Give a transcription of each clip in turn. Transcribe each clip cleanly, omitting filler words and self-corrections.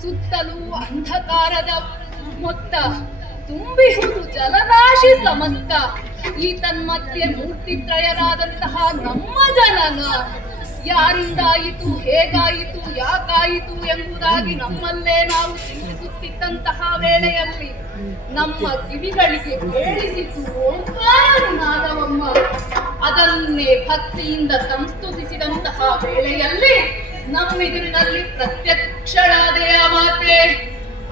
ಸುತ್ತಲೂ ಅಂಧಕಾರದ ಮೊತ್ತ ತುಂಬಿಹುದು ಜಲರಾಶಿ ಸಮಸ್ತ. ಈ ತನ್ಮಧ್ಯೆ ಮೂರ್ತಿತ್ರಯರಾದಂತಹ ನಮ್ಮ ಜನನ ಯಾರಿಂದಾಯಿತು, ಹೇಗಾಯಿತು, ಯಾಕಾಯಿತು ಎಂಬುದಾಗಿ ನಮ್ಮಲ್ಲೇ ನಾವು ಚಿಂತಿಸುತ್ತಿದ್ದಂತಹ ವೇಳೆಯಲ್ಲಿ ನಮ್ಮ ಕಿವಿಗಳಿಗೆ ಕೇಳಿಸಿತು ಓಂಕಾರನಾದವಮ್ಮ. ಅದನ್ನೇ ಭಕ್ತಿಯಿಂದ ಸಂಸ್ತುತಿಸಿದಂತಹ ವೇಳೆಯಲ್ಲಿ ನಮ್ಮೆದುರಿನಲ್ಲಿ ಪ್ರತ್ಯಕ್ಷಳಾದೆಯ ಮಾತೆ.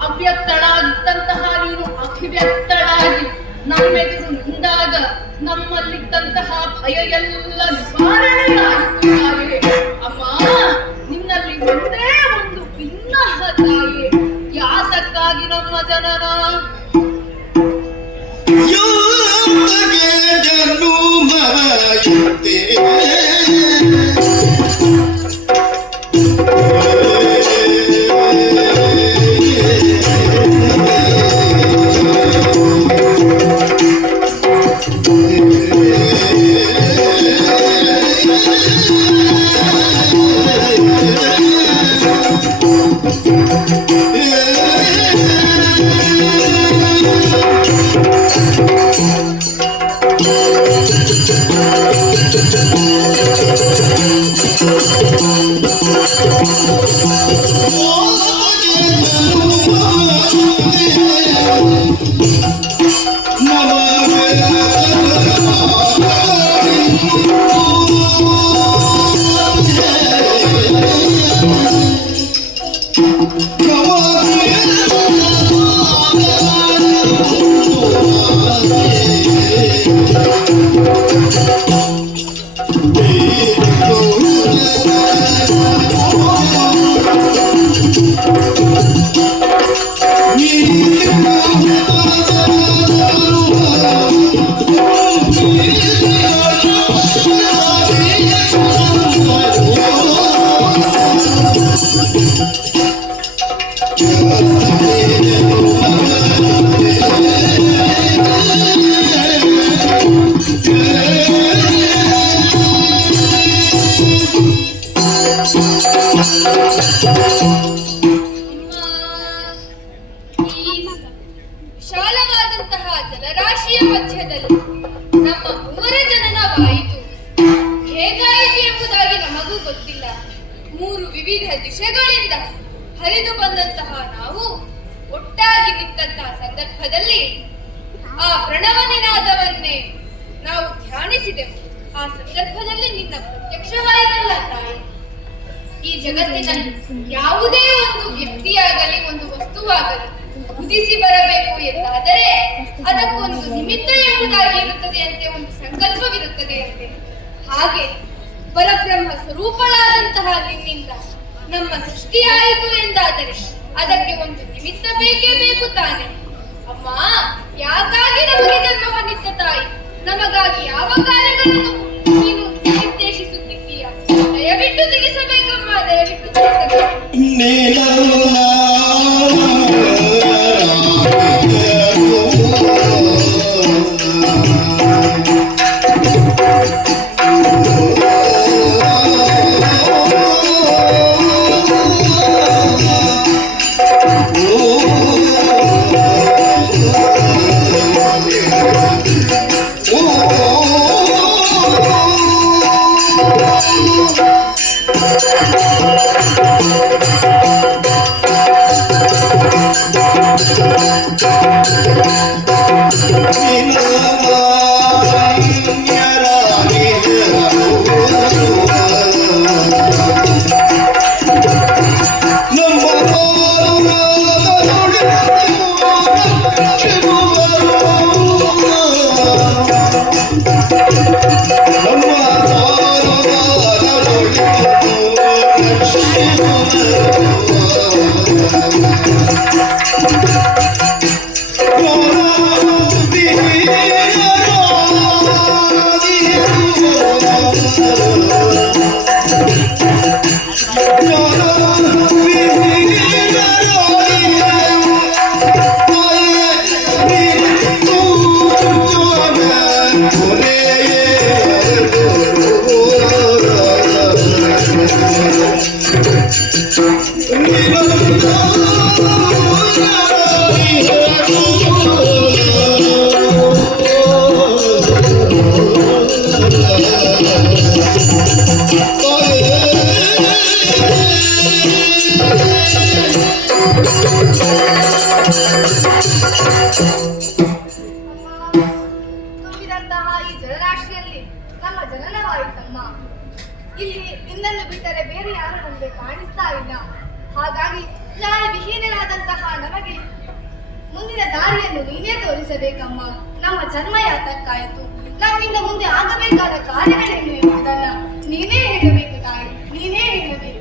ಅವ್ಯಕ್ತಳಾದಂತಹ ನೀನು ಅಭಿವ್ಯಕ್ತಳಾಗಿ ನಮ್ಮೆದುರು ನಿಂದಾಗ ನಮ್ಮಲ್ಲಿದ್ದಂತಹ ಭಯ ಎಲ್ಲ ನಿವಾರಣೆಯಾಯಿತು ತಾಯೇ. ಅಮ್ಮ, ನಿನ್ನಲ್ಲಿ ಒಂದೇ ಒಂದು ಭಿನ್ನಹ ತಾಯೇ. ಯಾತಕ್ಕಾಗಿ ನಮ್ಮ ಜನನ ಈ ವಿಶಾಲವಾದಂತಹ ಜನರಾಶಿಯ ಮಧ್ಯದಲ್ಲಿ ನಮ್ಮ ಮೂವರ ಜನನವಾಯಿತು. ಹೇಗಾಯಿತು ಎಂಬುದಾಗಿ ನಮಗೂ ಗೊತ್ತಿಲ್ಲ. ಮೂರು ವಿವಿಧ ದಿಶೆಗಳಿಂದ ಹರಿದು ಬಂದಂತಹ ನಾವು ಒಟ್ಟಾಗಿ ನಿಂತಹ ಸಂದರ್ಭದಲ್ಲಿ ಆ ಪ್ರಣವ ನಿನಾದವನ್ನೇ ನಾವು ಧ್ಯಾನಿಸಿದೆವು. ಆ ಸಂದರ್ಭದಲ್ಲಿ ನಿನ್ನ ಪ್ರತ್ಯಕ್ಷವಾಯಿತಲ್ಲ ತಾಯಿ. ಈ ಜಗತ್ತಿನಲ್ಲಿ ಯಾವುದೇ ಒಂದು ವ್ಯಕ್ತಿಯಾಗಲಿ ಒಂದು ವಸ್ತುವಾಗಲಿ ಉದಿಸಿ ಬರಬೇಕು ಎಂದಾದರೆ ಅದಕ್ಕೊಂದು ನಿಮಿತ್ತ ಎಂಬುದಾಗಿ ಇರುತ್ತದೆ ಅಂತೆ, ಒಂದು ಸಂಕಲ್ಪವಿರುತ್ತದೆ ಅಂತೆ. ಹಾಗೆ ಪರಬ್ರಹ್ಮ ಸ್ವರೂಪಳಾದಂತಹ ನಿನ್ನಿಂದ ನಮ್ಮ ಸೃಷ್ಟಿಯಾಯಿತು ಎಂದಾದರೆ ಅದಕ್ಕೆ ಒಂದು ನಿಮಿತ್ತ ಬೇಕೇ ಬೇಕು ತಾನೆ. ಅಮ್ಮ, ಯಾಕಾಗಿ ನಮಗೆ ಜನ್ಮವನ್ನಿತ್ತ ತಾಯಿ? ನಮಗಾಗಿ ಯಾವ ಕಾರ್ಯಗಳನ್ನು ನೀನು ನಿರ್ದೇಶಿಸುತ್ತಿದ್ದೀಯ? ದಯವಿಟ್ಟು ತಿಳಿಸಬೇಕಮ್ಮ, ದಯವಿಟ್ಟು ತಿಳಿಸಬೇಕು. ತುಂಬಿದಂತಹ ಈ ಜಲರಾಶಿಯಲ್ಲಿ ನಮ್ಮ ಜನನವಾಯಿತಮ್ಮ. ಇಲ್ಲಿ ನಿನ್ನನ್ನು ಬಿಟ್ಟರೆ ಬೇರೆ ಯಾರು ನಮಗೆ ಕಾಣಿಸ್ತಾ ಇಲ್ಲ. ಹಾಗಾಗಿ ಜ್ಞಾನ ವಿಹೀನರಾದಂತಹ ನಮಗೆ ಮುಂದಿನ ದಾರಿಯನ್ನು ನೀನೇ ತೋರಿಸಬೇಕಮ್ಮ. ನಮ್ಮ ಜನ್ಮ ಯಾತಕ್ಕಾಯಿತು, ನಮ್ಮಿಂದ ಮುಂದೆ ಆಗಬೇಕಾದ ಕಾರ್ಯಗಳೇನು ಎಂಬುದನ್ನ ನೀನೇ ಹೇಳಬೇಕು ತಾಯಿ, ನೀನೇ ಹೇಳಬೇಕು.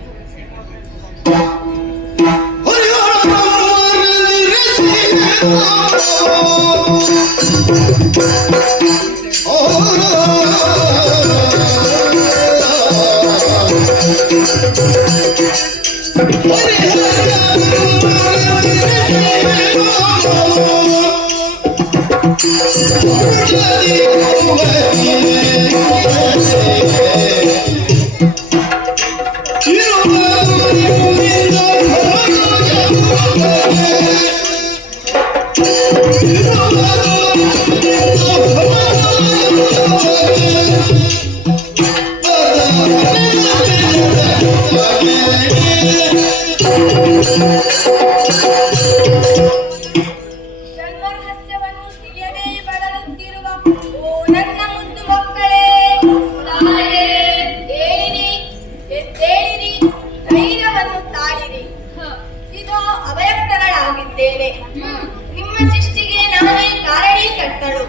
ಜನ್ಮರಹಸ್ಯವನ್ನು ತಿಳಿಯದೇ ಬಳಲುತ್ತಿರುವ ಓ ನನ್ನ ಮುದ್ದು ಮಕ್ಕಳೇ, ಏಳಿರಿ, ಎದ್ದೇಳಿರಿ, ಧೈರ್ಯವನ್ನು ತಾಳಿರಿ. ಇದು ಅಭಯಪ್ರಗಳಾಗಿದ್ದೇನೆ. ನಿಮ್ಮ ಸೃಷ್ಟಿಗೆ ನಾನೇ ಕಾರಣೀಕರ್ತಳು.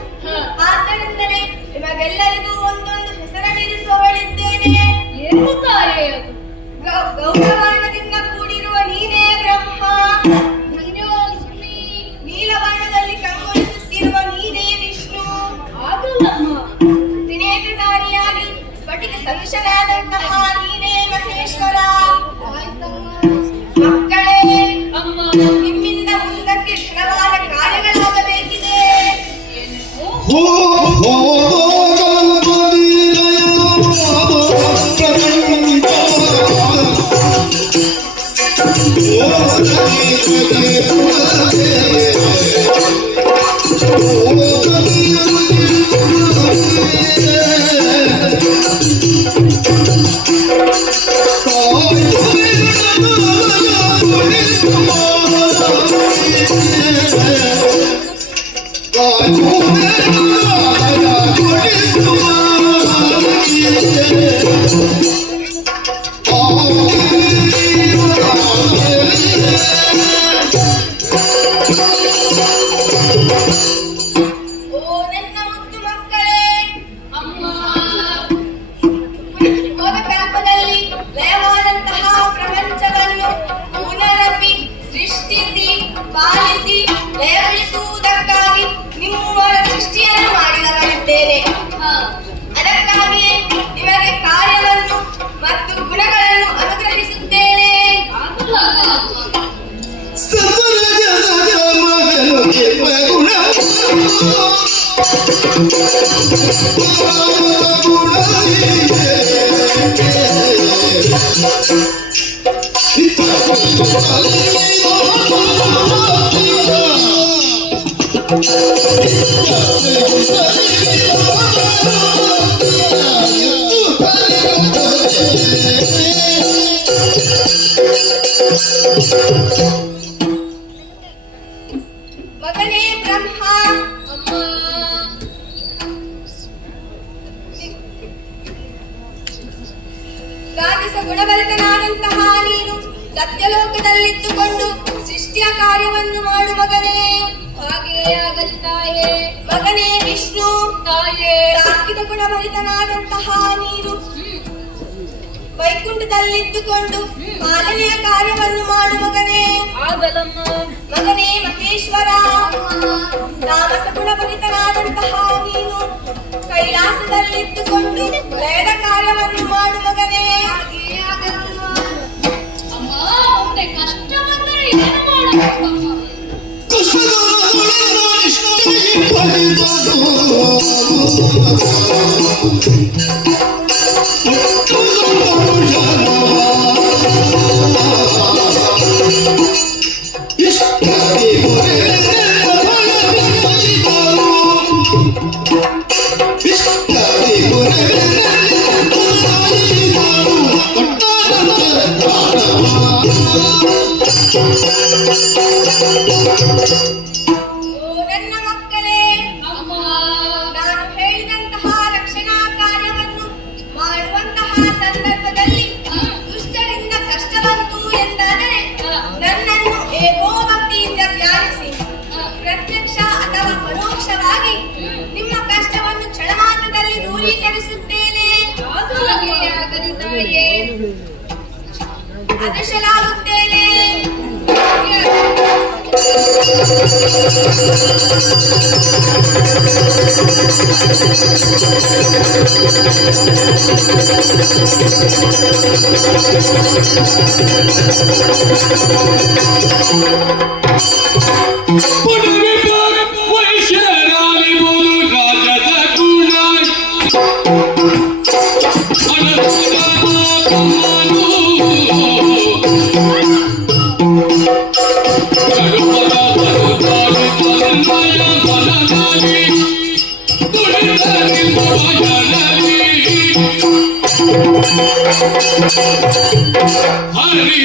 ಆದ್ದರಿಂದಲೇ ನಿಮಗೆಲ್ಲರಿಗೂ ಒಂದೊಂದು ಹೆಸರನ್ನಿರಿಸುವವಳಿದ್ದೇನೆ. ಏನು ತಾಯೇ ಅದು? ಗೌರವಾಣದಿಂದ ಕೂಡಿರುವ ನೀನೇ ಬ್ರಹ್ಮ. ನೀಲವರ್ಣದಲ್ಲಿ ಕಂಗೊಳಿಸುತ್ತಿರುವ ನೀನೇ ವಿಷ್ಣು. ಆಗಲ್ಲಮ್ಮ. ತ್ರಿನೇತ್ರಧಾರಿಯಾಗಿ ಸ್ಫಟಿಕ ಸದೃಶನಾದಂತಹ ನೀನೇ ಮಹೇಶ್ವರ. ಮಕ್ಕಳೇ, ಅಮ್ಮ, ನಿಮ್ಮಿಂದ ಮುಂದಕ್ಕೆ ಘನವಾದ ಕಾರ್ಯಗಳಾಗಬೇಕಿದೆ. ನನ್ನ ಮುದ್ದು ಮಕ್ಕಳೇ, ಅಮ್ಮ ಹೋದ ಕಲ್ಪದಲ್ಲಿ ಲಯವಾದಂತಹ ಪ್ರಪಂಚವನ್ನು ಪುನರಪಿ ಸೃಷ್ಟಿಸಿ ಪಾಲಿಸಿ ಲಯಗೊಳಿಸುವುದಕ್ಕಾಗಿ ನಿಮ್ಮವರ ಸೃಷ್ಟಿಯನ್ನು ಮಾಡಿದವರಿದ್ದೇನೆ. ಅದಕ್ಕಾಗಿಯೇ ನಿಮಗೆ ಕಾರ್ಯವನ್ನು ಮತ್ತು ಗುಣಗಳನ್ನು ಅನುಗ್ರಹಿಸುತ್ತೇನೆ. ಮಗನೇ ಬ್ರಹ್ಮ, ರಾಜಸ ಗುಣಭರಿತನಾದಂತಹ ನೀನು ಸತ್ಯಲೋಕದಲ್ಲಿದ್ದುಕೊಂಡು ಸೃಷ್ಟಿಯ ಕಾರ್ಯವನ್ನು ಮಾಡು ಮಗನೇ. ಹಾಗೆಯೇ ಆಗಲಿ ತಾಯೇ. ಮಗನೇ ವಿಷ್ಣು, ತಾಯೇ. ಸಾತ್ವಿಕ ಗುಣಭರಿತನಾದಂತಹ ನೀನು ವೈಕುಂಠದಲ್ಲಿದ್ದುಕೊಂಡು ಪಾಲನೆಯ ಕಾರ್ಯವನ್ನು ಮಾಡು ಮಗನೇ. ಆಗಲಮ್ಮ. ಮಗನೇ ಮಹೇಶ್ವರ, ತಾಮಸ ಗುಣಭರಿತನಾದಂತಹ ನೀನು ಕೈಲಾಸದಲ್ಲಿದ್ದುಕೊಂಡು ಲಯದ ಕಾರ್ಯವನ್ನು ಮಾಡು ಮಗನೇ. ಅಮ್ಮ, ಮುಂದೆ ಕಷ್ಟ ಬಂದರೆ ಏನು ಮಾಡಬೇಕಮ್ಮ? ನನ್ನ ಮಕ್ಕಳೇ, ಅಮ್ಮ, ನಾನು ಹೇಳಿದಂತಹ ರಕ್ಷಣಾ ಕಾರ್ಯವನ್ನು ಮಾಡುವಂತಹ ಸಂದರ್ಭದಲ್ಲಿ ದುಷ್ಟರಿಂದ ಕಷ್ಟ ಬಂತು ಎಂದಾದರೆ ನನ್ನನ್ನು ಏಕೋ ಭಕ್ತಿಯಿಂದ ಧ್ಯಾನಿಸಿ ಪ್ರತ್ಯಕ್ಷ ಅಥವಾ ಪರೋಕ್ಷವಾಗಿ ನಿಮ್ಮ ಕಷ್ಟವನ್ನು ಕ್ಷಣ ಮಾತ್ರದಲ್ಲಿ ದೂರೀಕರಿಸುತ್ತೇನೆ. ಹಾಗೆಯೇ ಆಗಲಿ ತಾಯೇ. ಅದೃಷ್ಟಲಾಗುತ್ತೇನೆ. हरि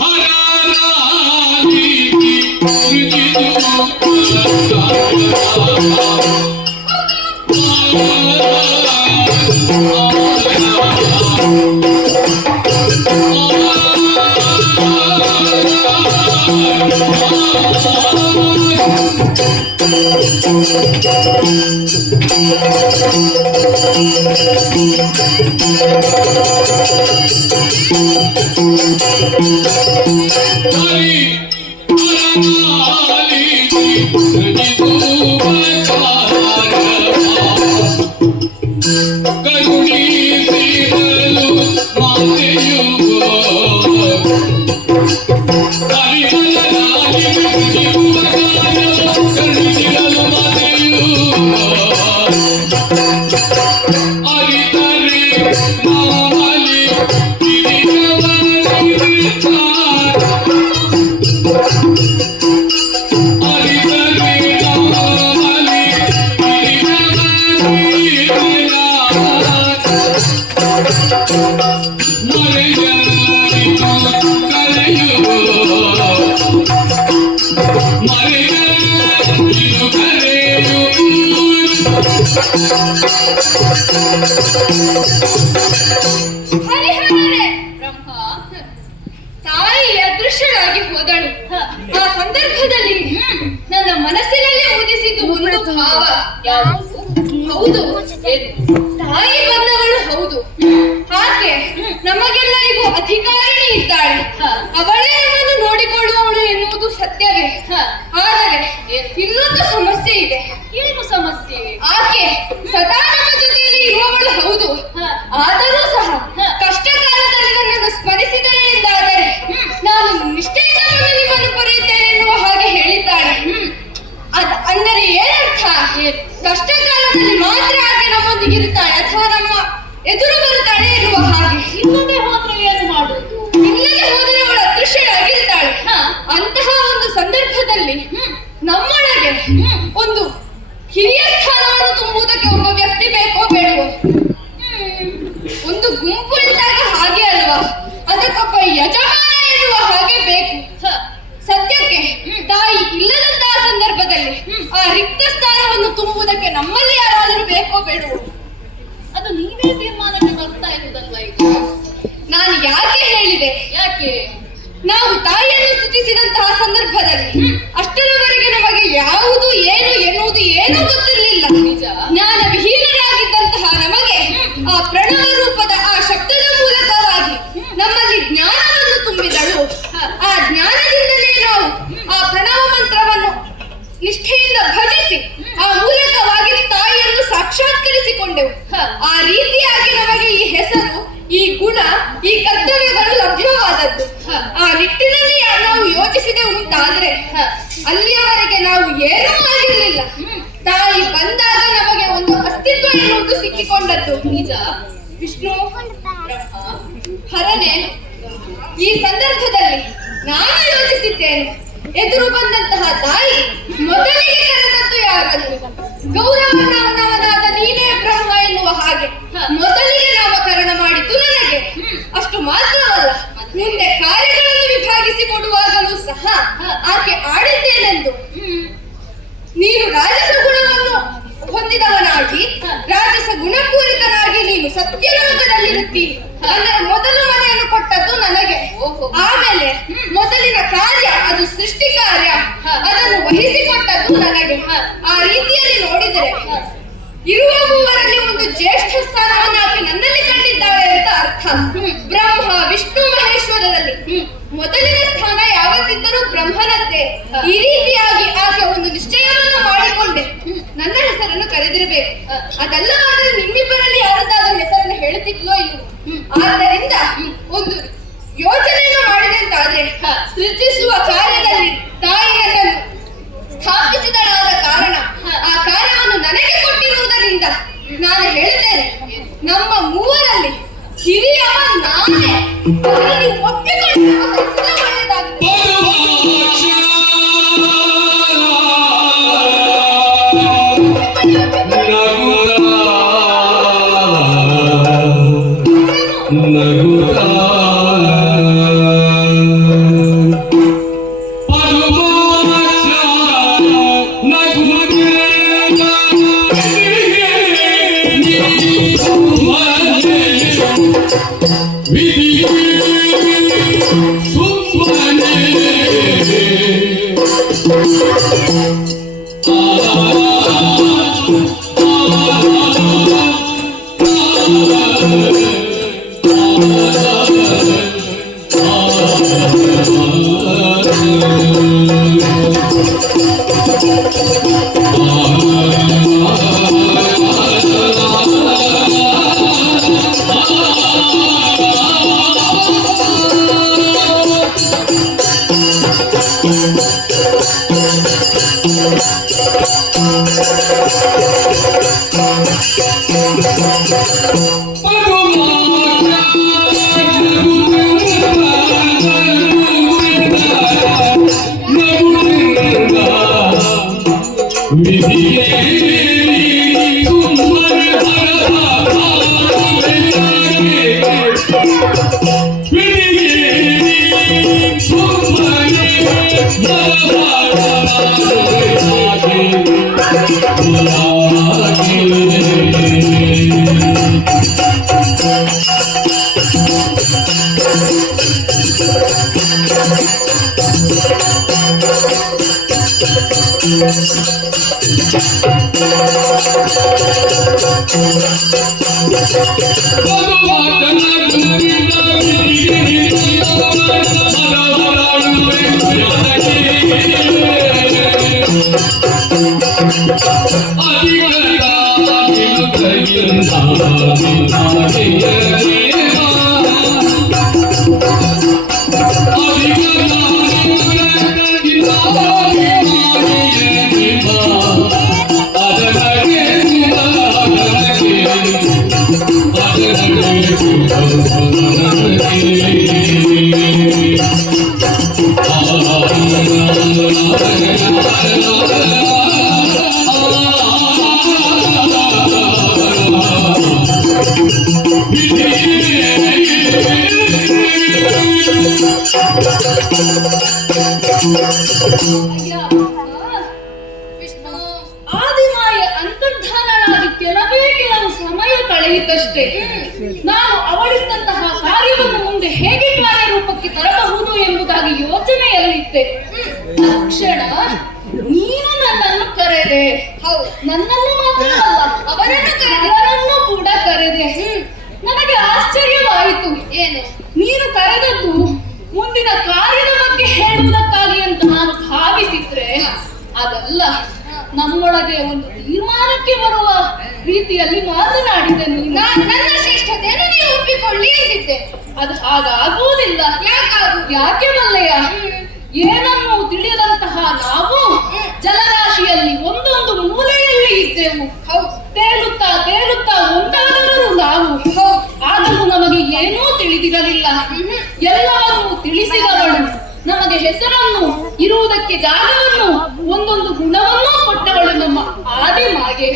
हरारानी ಹರಿಹರರೇ, ಬ್ರಹ್ಮ ತಾಯಿ ಅದೃಶ್ಯಳಾಗಿ ಹೋದಳು. ಆ ಸಂದರ್ಭದಲ್ಲಿ ನನ್ನ ಮನಸ್ಸಿನಲ್ಲಿ ಉದಿಸಿದ್ದು ಒಂದು ಭಾವ. ಯಾವುದು? ಹೌದು, ಏನು? ತಾಯಿ ಬಂದವಳು ಹೌದು, ಆಕೆ ನಮಗೆಲ್ಲರಿಗೂ ಅಧಿಕಾರಿಣಿ ಇದ್ದಾಳೆ. ಅವಳೇ ನಮ್ಮನ್ನು ನೋಡಿಕೊಳ್ಳುವವಳು ಎನ್ನುವುದು ಸತ್ಯವೇ. ಆದರೆ ಇನ್ನೊಂದು ಸಮಸ್ಯೆ ಇದೆ. ಏನು ಸಮಸ್ಯೆ? ಆಕೆ ಸದಾ ನಮ್ಮ ಜೊತೆಯಲ್ಲಿ ಇರುವವಳು ಹೌದು, ಆದರೂ ಸಹ ಕಷ್ಟ ಕಾಲದಲ್ಲಿ ನನ್ನನ್ನು ಸ್ಮರಿಸಿದರೆ ಎಂದಾದರೆ ನಾನು ನಿಷ್ಠೆಯಿಂದ ಬಂದು ನಿಮ್ಮನ್ನು ಕೊರೆಯುತ್ತೇನೆ ಎನ್ನುವ ಹಾಗೆ ಹೇಳಿದ್ದಾಳೆ. ಅಂದರೆ ಏನರ್ಥ? ಕಷ್ಟ ಕಾಲದಲ್ಲಿ ಮಾತ್ರ ಆಕೆ ನಮ್ಮೊಂದಿಗಿರುತ್ತಾಳೆ ಅಥವಾ ನಮ್ಮ ಎದುರು ಬರುತ್ತಾಳೆ ಎನ್ನುವ ಹಾಗೆ. ಇಲ್ಲದೆ ಹೋದ್ರೆ ಏನು ಮಾಡುವುದು? ಇಲ್ಲದೆ ಹೋದರೆ ಅವಳು ಅದೃಶ್ಯಳಾಗಿರುತ್ತಾಳೆ. ಅಂತಹ ಒಂದು ಸಂದರ್ಭದಲ್ಲಿ ನಮ್ಮೊಳಗೆ ಒಂದು ಹಿರಿಯ ಸ್ಥಾನವನ್ನು ತುಂಬುವುದಕ್ಕೆ ಒಬ್ಬ ವ್ಯಕ್ತಿ ಬೇಕೋ ಬೇಡವೋ? ಒಂದು ಗುಂಪು ಇದ್ದಾಗ ಹಾಗೆ ಅಲ್ವಾ, ಅದಕ್ಕೊಬ್ಬ ಯಜಮಾನ ಎನ್ನುವ ಹಾಗೆ ಬೇಕು. ಸದ್ಯಕ್ಕೆ ತಾಯಿ ಇಲ್ಲದಂತಹ ಸಂದರ್ಭದಲ್ಲಿ ಆ ರಿಕ್ತ ಸ್ಥಾನವನ್ನು ತುಂಬುವುದಕ್ಕೆ ನಮ್ಮಲ್ಲಿ ಯಾರಾದರೂ ಬೇಕೋ ಬೇಡವೋ? ಅದು ನೀವೇ ತೀರ್ಮಾನಕ್ಕೆ ಬರ್ತಾ ಇರುವುದಲ್ವಾ ಈಗ? ನಾನು ಯಾಕೆ ಹೇಳಿದೆ? ಯಾಕೆ? ನಾವು ತಾಯಿಯನ್ನು ಸ್ತುತಿಸಿದಂತಹ ಸಂದರ್ಭದಲ್ಲಿ ಅಷ್ಟರವರೆಗೆ ನಮಗೆ ಯಾವುದು ಏನು ಎನ್ನುವುದು ಏನೂ ಗೊತ್ತಿರಲಿಲ್ಲ. ನಿಜ. ಜ್ಞಾನ ವಿಹೀನರಾಗಿದ್ದಂತಹ ನಮಗೆ ಆ ಪ್ರಣವ ರೂಪದ ಆ ಶಬ್ದದ ಮೂಲಕವಾಗಿ ನಮ್ಮಲ್ಲಿ ಜ್ಞಾನವನ್ನು ತುಂಬಿದಳು. ಆ ಜ್ಞಾನದಿಂದಲೇ ನಾವು ಆ ಪ್ರಣವ ಮಂತ್ರವನ್ನು ನಿಷ್ಠೆಯಿಂದ ಭಜಿಸಿ ಆ ಮೂಲಕವಾಗಿ ತಾಯಿಯನ್ನು ಸಾಕ್ಷಾತ್ಕರಿಸಿಕೊಂಡೆವು. ಆ ರೀತಿಯಾಗಿ ನಮಗೆ ಈ ಹೆಸರು, ಈ ಗುಣ, ಈ ಕರ್ತವ್ಯಗಳು ಲಭ್ಯವಾದದ್ದು. ಆ ನಿಟ್ಟಿನಲ್ಲಿ ನಾವು ಯೋಚಿಸಿದೆ ಉಂಟಾದ್ರೆ ಅಲ್ಲಿಯವರೆಗೆ ನಾವು ಏನೂ ಆಗಿರಲಿಲ್ಲ. ತಾಯಿ ಬಂದಾಗ ನಮಗೆ ಒಂದು ಅಸ್ತಿತ್ವ ಎನ್ನುವುದು ಸಿಕ್ಕಿಕೊಂಡದ್ದು. ನಿಜ. ವಿಷ್ಣು ಹರನೆ, ಈ ಸಂದರ್ಭದಲ್ಲಿ ನಾನು ಯೋಚಿಸಿದ್ದೇನೆ, ಎದುರು ಬಂದಂತಹ ತಾಯಿ ಮೊದಲಿಗೆ ಕರೆದದ್ದು ಯಾರನ್ನು? ಗೌರವನವನಾದ ನೀನೇ ಬ್ರಹ್ಮ ಎನ್ನುವ ಹಾಗೆ ಮೊದಲಿಗೆ ನಾಮಕರಣ ಮಾಡಿದ್ದು ನನಗೆ. ಅಷ್ಟು ಮಾತ್ರವಲ್ಲ, ಮುಂದೆ ಕಾರ್ಯಗಳನ್ನು ವಿಭಾಗಿಸಿ ಕೊಡುವಾಗಲೂ ಸಹ ಆಕೆ ಆಡಿದ್ದೇನೆಂದು. ನೀನು ರಾಜಸ ಗುಣವನ್ನು ಹೊಂದಿದವನಾಗಿ, ರಾಜಸ ಗುಣಪೂರಿತನಾಗಿ ನೀನು ಸತ್ಯಲೋಕದಲ್ಲಿರುತ್ತಿ. ಅಂದರೆ ಮೊದಲು ಮನೆಯನ್ನು ಕೊಟ್ಟದ್ದು ನನಗೆ. ಆಮೇಲೆ ಮೊದಲಿನ ಕಾರ್ಯ, ಅದು ಸೃಷ್ಟಿ ಕಾರ್ಯ, ಅದನ್ನು ವಹಿಸಿಕೊಟ್ಟದ್ದು ನನಗೆ. ಆ ರೀತಿಯಲ್ಲಿ ನೋಡಿದರೆ ಇರುವ ಮೂವರಲ್ಲಿ ಒಂದು ಜ್ಯೇಷ್ಠ ಸ್ಥಾನವನ್ನು ಆಕೆ ನನ್ನಲ್ಲಿ ಕಂಡಿದ್ದಾಳೆ ಅಂತ ಅರ್ಥ. ಬ್ರಹ್ಮ ವಿಷ್ಣು ಮಹೇಶ್ವರರಲ್ಲಿ ಮೊದಲಿನ ಸ್ಥಾನ ಯಾವತ್ತಿದ್ದರೂ ಬ್ರಹ್ಮನದ್ದೇ. ಈ ರೀತಿಯಾಗಿ ಆಕೆ ಒಂದು ನಿಶ್ಚಯವನ್ನು ಮಾಡಿಕೊಂಡೆ ನನ್ನ ಹೆಸರನ್ನು ಕರೆದಿರಬೇಕು. ಅದಲ್ಲವಾದರೆ ನಿಮ್ಮಿಬ್ಬರಲ್ಲಿ ಯಾರದ್ದಾದ್ರೂ ಹೆಸರನ್ನು ಹೇಳುತ್ತಿದ್ಲೋ ಇಲ್ಲವೋ? ಆದ್ದರಿಂದ ಒಂದು ಯೋಚನೆಯನ್ನು ಮಾಡಿದೆ ಅಂತಾದ್ರೆ, ಸೃಷ್ಟಿಸುವ ಕಾರ್ಯದಲ್ಲಿ ತಾಯಿ ನನ್ನನ್ನು ಸ್ಥಾಪಿಸಿದಳಾದ ಕಾರಣ ಆ ಕಾರ್ಯವನ್ನು ನನಗೆ ಕೊಟ್ಟಿರುವುದರಿಂದ ನಾನು ಹೇಳುತ್ತೇನೆ, ನಮ್ಮ ಮೂವರಲ್ಲಿ ಹಿರಿಯವ ನಾನೇ. ಅದರಲ್ಲಿ ಒಪ್ಪಿಕೊಂಡು ಒಳ್ಳೆಯದಾಗಿದೆ. Oh, ವಿಷ್ಣು ಆದಿಮಾಯ ಅಂತರ್ಧಾನಳಾಗಿ ಕೆಲವೇ ಕೆಲವು ಸಮಯ ಕಳೆಯಿತಷ್ಟೇ. ನಾನು ಅವಳಿದ್ದಂತಹ ಕಾರ್ಯವನ್ನು ಮುಂದೆ ಹೇಗೆ ಕಾರ್ಯರೂಪಕ್ಕೆ ತರಬಹುದು ಎಂಬುದಾಗಿ ಯೋಚನೆಯಲ್ಲಿದ್ದೆ. ತಕ್ಷಣ ನೀನು ನನ್ನನ್ನು ಕರೆದೆ. ನನ್ನನ್ನು ಮಾತ್ರ ಅಲ್ಲ, ಅವರನ್ನು ಕೂಡ ಕರೆದೆ. ನನಗೆ ಆಶ್ಚರ್ಯವಾಯಿತು. ಏನು? ನೀನು ಕರೆದದ್ದು ಮುಂದಿನ ಕಾರ್ಯದ ಬಗ್ಗೆ ಹೇಳುವುದಕ್ಕಾಗಿ ಅಂತ ನಾನು ಭಾವಿಸಿದ್ರೆ ಅದಲ್ಲ, ನಮ್ಮೊಳಗೆ ಒಂದು ತೀರ್ಮಾನಕ್ಕೆ ಬರುವ ರೀತಿಯಲ್ಲಿ ಮಾತನಾಡಿದೆ. ನನ್ನ ಶ್ರೇಷ್ಠತೆಯನ್ನು ನೀವು ಒಪ್ಪಿಕೊಳ್ಳಿ ಎಂದಿದ್ದೆ. ಅದು ಹಾಗಾಗುವುದಿಲ್ಲ. ಯಾಕೆ ಮಲ್ಲಯ್ಯ? ಏನನ್ನು ತಿಳಿಯದಂತಹ ನಾವು ಜಲರಾಶಿಯಲ್ಲಿ ಒಂದೊಂದು ಮೂಲೆಯಲ್ಲಿ ಇದ್ದೆವು. ತೇಲುತ್ತಾ ತೇಲುತ್ತಾ ಒಂದಾದವರು ನಾವು. ಆದರೂ ನಮಗೆ ಏನೂ ತಿಳಿದಿರಲಿಲ್ಲ. ಎಲ್ಲವನ್ನೂ ತಿಳಿಸಿದವಳು, ನಮಗೆ ಹೆಸರನ್ನು, ಇರುವುದಕ್ಕೆ ಜಾಗವನ್ನು, ಒಂದೊಂದು ಗುಣವನ್ನೂ ಕೊಟ್ಟವಳು ನಮ್ಮ ಆದಿಮಾಗೆ.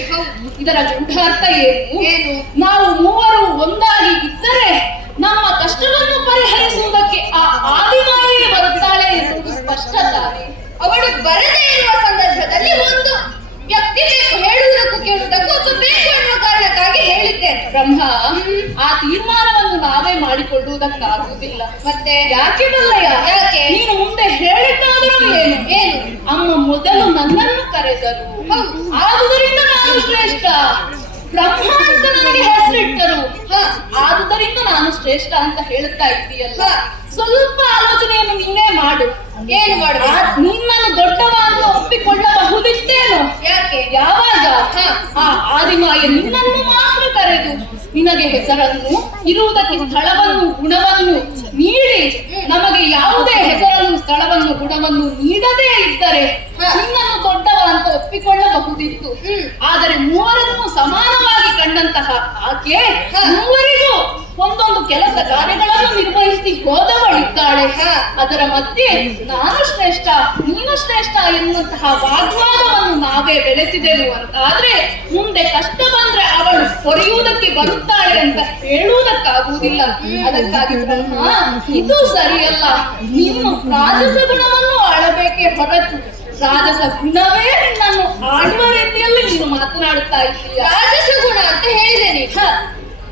ಇದರ ಗೂಢಾರ್ಥ ಏನು? ನಾವು ಮೂವರು ಒಂದಾಗಿ ಇದ್ದರೆ ನಮ್ಮ ಕಷ್ಟವನ್ನು ಪರಿಹರಿಸುವುದಕ್ಕೆ ಆ ಆದಿಮಾಯೇ ಬರುತ್ತಾಳೆ ಎನ್ನುವುದು ಸ್ಪಷ್ಟ ತಾನೆ. ಅವಳು ಬರದೇ ಇರುವ ಸಂದರ್ಭದಲ್ಲಿ ಒಂದು ವ್ಯಕ್ತಿ ಬೇಕು, ಹೇಳುವುದಕ್ಕೂ ಕೇಳುವುದಕ್ಕೂ ಒಂದು ಬೇಕು ಎನ್ನುವ ಕಾರಣಕ್ಕಾಗಿ ಹೇಳಿದ್ದೇನೆ. ಬ್ರಹ್ಮ, ಆ ತೀರ್ಮಾನವನ್ನು ನಾವೇ ಮಾಡಿಕೊಳ್ಳುವುದಕ್ಕಾಗುವುದಿಲ್ಲ. ಮತ್ತೆ ಯಾಕೆ ಮಲ್ಲಯ್ಯ? ಯಾಕೆ? ನೀನು ಮುಂದೆ ಹೇಳಿದ್ದಾದರೂ ಏನು? ಅಮ್ಮ ಮೊದಲು ನನ್ನನ್ನು ಕರೆದರು, ಆದುದರಿಂದ ನಾನು ಶ್ರೇಷ್ಠ. ಬ್ರಹ್ಮ ಅಂತ ನನಗೆ ಹೆಸರಿಟ್ಟರು, ಆದುದರಿಂದ ನಾನು ಶ್ರೇಷ್ಠ ಅಂತ ಹೇಳುತ್ತಾ ಇದ್ದೀಯಲ್ಲ. ಸ್ವಲ್ಪ ಆಲೋಚನೆಯನ್ನು ನೀನೇ ಮಾಡು. ಏನು ಮಾಡು? ನಿನ್ನನ್ನು ದೊಡ್ಡವ ಅಂತ ಒಪ್ಪಿಕೊಳ್ಳಬಹುದಿತ್ತೇನೋ? ಯಾಕೆ? ಯಾವಾಗ ಆ ಆದಿಮಾಯ ನಿನ್ನನ್ನು ಮಾತ್ರ ಕರೆದು ನಿನಗೆ ಹೆಸರನ್ನು, ಇರುವುದಕ್ಕೆ ಸ್ಥಳವನ್ನು, ಗುಣವನ್ನು ನೀಡಿ ನಮಗೆ ಯಾವುದೇ ಹೆಸರನ್ನು, ಸ್ಥಳವನ್ನು, ಗುಣವನ್ನು ನೀಡದೇ ಇದ್ದರೆ ನಿನ್ನನ್ನು ದೊಡ್ಡವ ಅಂತ ಒಪ್ಪಿಕೊಳ್ಳಬಹುದಿತ್ತು. ಆದರೆ ಮೂವರನ್ನು ಸಮಾನವಾಗಿ ಕಂಡಂತಹ ಆಕೆ ಮೂವರಿಗೂ ಒಂದೊಂದು ಕೆಲಸ ಕಾರ್ಯಗಳನ್ನು ನಿರ್ವಹಿಸಿ ಹೋದವಳಿದ್ದಾಳೆ. ಅದರ ಮಧ್ಯೆ ನಾನು ಶ್ರೇಷ್ಠ, ನೀನು ಶ್ರೇಷ್ಠ ಎನ್ನುವಂತಹ ವಾಗ್ವಾದವನ್ನು ನಾವೇ ಬೆಳೆಸಿದೆವು ಅಂತಾದ್ರೆ ಮುಂದೆ ಕಷ್ಟ ಬಂದ್ರೆ ಅವಳು ಹೊರೆಯುವುದಕ್ಕೆ ಬರುತ್ತಾಳೆ ಅಂತ ಹೇಳುವುದಕ್ಕಾಗುವುದಿಲ್ಲ. ಅದಕ್ಕಾಗಿ ಬ್ರಹ್ಮ, ಇದು ಸರಿಯಲ್ಲ. ನೀನು ರಾಜಸ ಗುಣವನ್ನು ಆಳಬೇಕೇ ಹೊರತು ರಾಜಸ ಗುಣವೇ ನಿನ್ನನ್ನು ಆಡುವ ರೀತಿಯಲ್ಲಿ ನೀನು ಮಾತನಾಡುತ್ತಾ ಇದ್ದೀಯ. ರಾಜಸ ಗುಣ ಅಂತ ಹೇಳಿದ್ದೇನೆ.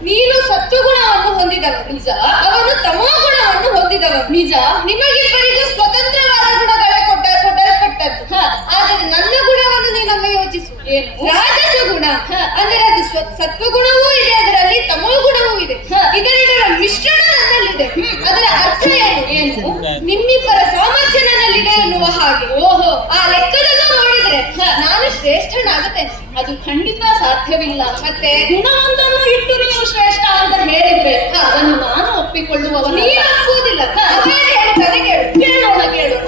ನೀನು ಸತ್ವಗುಣವನ್ನು ಹೊಂದಿದವ ನಿಜ, ಅವನು ತಮೋ ಗುಣವನ್ನು ಹೊಂದಿದವ ನಿಜ. ನಿಮಗಿಬ್ಬರಿಗೂ ಸ್ವತಂತ್ರವಾದ ಗುಣಗಳೇ ಕೊಟ್ಟಲ್ಪಟ್ಟದ್ದು. ಆದರೆ ನನ್ನ ಗುಣವನ್ನು ನೀನೊಮ್ಮೆ ಯೋಚಿಸು. ರಾಜಸ ಗುಣ ಅಂದರೆ ಅದು ಸತ್ವಗುಣವೂ ಇದೆ, ಅದರಲ್ಲಿ ತಮೋ ಗುಣವೂ ಇದೆ. ಇದೆರಡರ ಮಿಶ್ರಣ ನನ್ನಲ್ಲಿದೆ. ಅದರ ಅರ್ಥ ಏನು? ನಿಮ್ಮಿಬ್ಬರ ಸಾಮರ್ಥ್ಯ ನನ್ನಲ್ಲಿದೆ ಎನ್ನುವ ಹಾಗೆ. ಓಹೋ, ಆ ಲೆಕ್ಕದನ್ನು ನೋಡಿದ್ರೆ ನಾನು ಶ್ರೇಷ್ಠನಾಗುತ್ತೇನೆ. ಅದು ಖಂಡಿತ ಸಾಧ್ಯವಿಲ್ಲ. ಮತ್ತೆ ಗುಣವೊಂದನ್ನು ಇಟ್ಟು ನೀವು ಶ್ರೇಷ್ಠ ಅಂತ ಹೇಳಿದ್ರೆ ಅದನ್ನು ನಾನು ಒಪ್ಪಿಕೊಳ್ಳುವವ. ನೀನು ಒಪ್ಪುವುದಿಲ್ಲ. ಹೇಳ್ತಾರೆ, ಕೇಳೋಣ ಕೇಳೋಣ.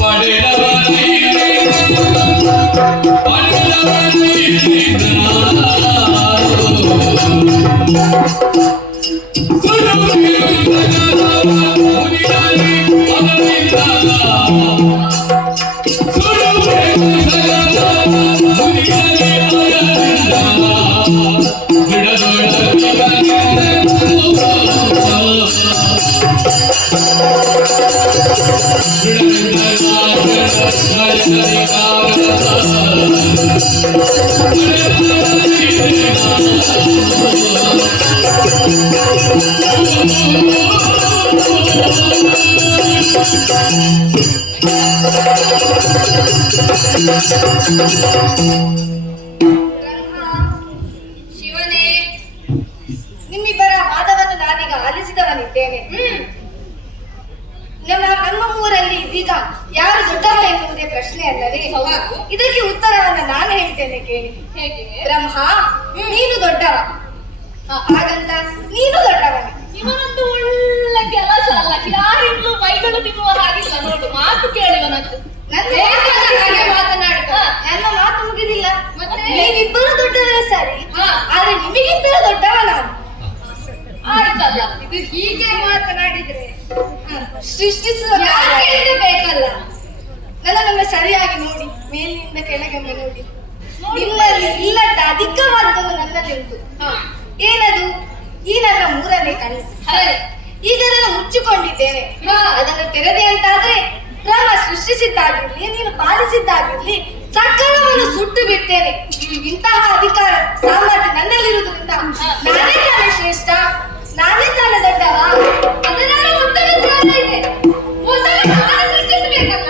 ಪಡೆದವರೇ ಶಿವನೇ, ನಿಮ್ಮಿಬ್ಬರ ವಾದವನ್ನು ನಾನೀಗ ಆಲಿಸಿದವನಿದ್ದೇನೆ. ನಮ್ಮ ಊರಲ್ಲಿ ಇದೀಗ ಯಾರು ದೊಡ್ಡವ ಎನ್ನುವುದೇ ಪ್ರಶ್ನೆ ಅಲ್ಲವೇ? ಇದಕ್ಕೆ ಉತ್ತರವನ್ನು ನಾನು ಹೇಳ್ತೇನೆ, ಕೇಳಿ. ಹೇಗೆ? ಬ್ರಹ್ಮ, ನೀನು ದೊಡ್ಡವ, ಹಾಗಂತ ನೀನು ದೊಡ್ಡವನ. ಇವನದ್ದು ಒಳ್ಳೆ ಕೆಲಸ ಅಲ್ಲ, ಯಾರಿಂದಲೂ ಬೈಗಳು ತಿನ್ನುವ ಹಾಗಿಲ್ಲ. ನೋಡು, ಮಾತು ಕೇಳಿವನದ್ದು. ಹಾಗೆ ಮಾತನಾಡುತ್ತ ನನ್ನ ಮಾತು ಮುಗಿದಿಲ್ಲ. ಮತ್ತೆ ನೀವಿಬ್ಬರು ದೊಡ್ಡವರೇ ಸರಿ, ಆದ್ರೆ ನಿಮಗಿಂತಲೂ ದೊಡ್ಡವ ನಾನು. ಆಯ್ತಲ್ಲ, ಇದು ಹೀಗೆ ಮಾತನಾಡಿದ್ರೆ ಸೃಷ್ಟಿಸುವ ಬೇಕಲ್ಲ. ನನ್ನನ್ನು ಸರಿಯಾಗಿ ನೋಡಿ, ಮೇಲಿನಿಂದ ಕೆಳಗೊಮ್ಮೆ ನೋಡಿ. ನಿಮ್ಮಲ್ಲಿ ಇಲ್ಲದ ಅಧಿಕವಾದದ್ದು ನನ್ನಲ್ಲಿ ಉಂಟು. ಏನದು? ಈ ನನ್ನ ಮೂರನೇ ಕನಸು. ಈಗ ಅದನ್ನು ಮುಚ್ಚಿಕೊಂಡಿದ್ದೇನೆ. ಅದನ್ನು ತೆರೆದೆ ಅಂತಾದ್ರೆ ಬ್ರಹ್ಮ ಸೃಷ್ಟಿಸಿದ್ದಾಗಿರ್ಲಿ, ನೀನು ಪಾಲಿಸಿದ್ದಾಗಿರ್ಲಿ, ಸಕಲವನ್ನು ಸುಟ್ಟು ಬಿಡ್ತೇನೆ. ಇಂತಹ ಅಧಿಕಾರ ಸಾಮರ್ಥ್ಯ ನನ್ನಲ್ಲಿರುವುದರಿಂದ ನಾನೇ ತಾನೇ ಶ್ರೇಷ್ಠ, ನಾನೇ ತಾನೇ ದೊಡ್ಡವ. ಅದರ ಉತ್ತಮ ವಿಚಾರ ಇದೆ. ಮೊದಲು ನಾನು ಸೃಷ್ಟಿಸಬೇಕಲ್ಲ.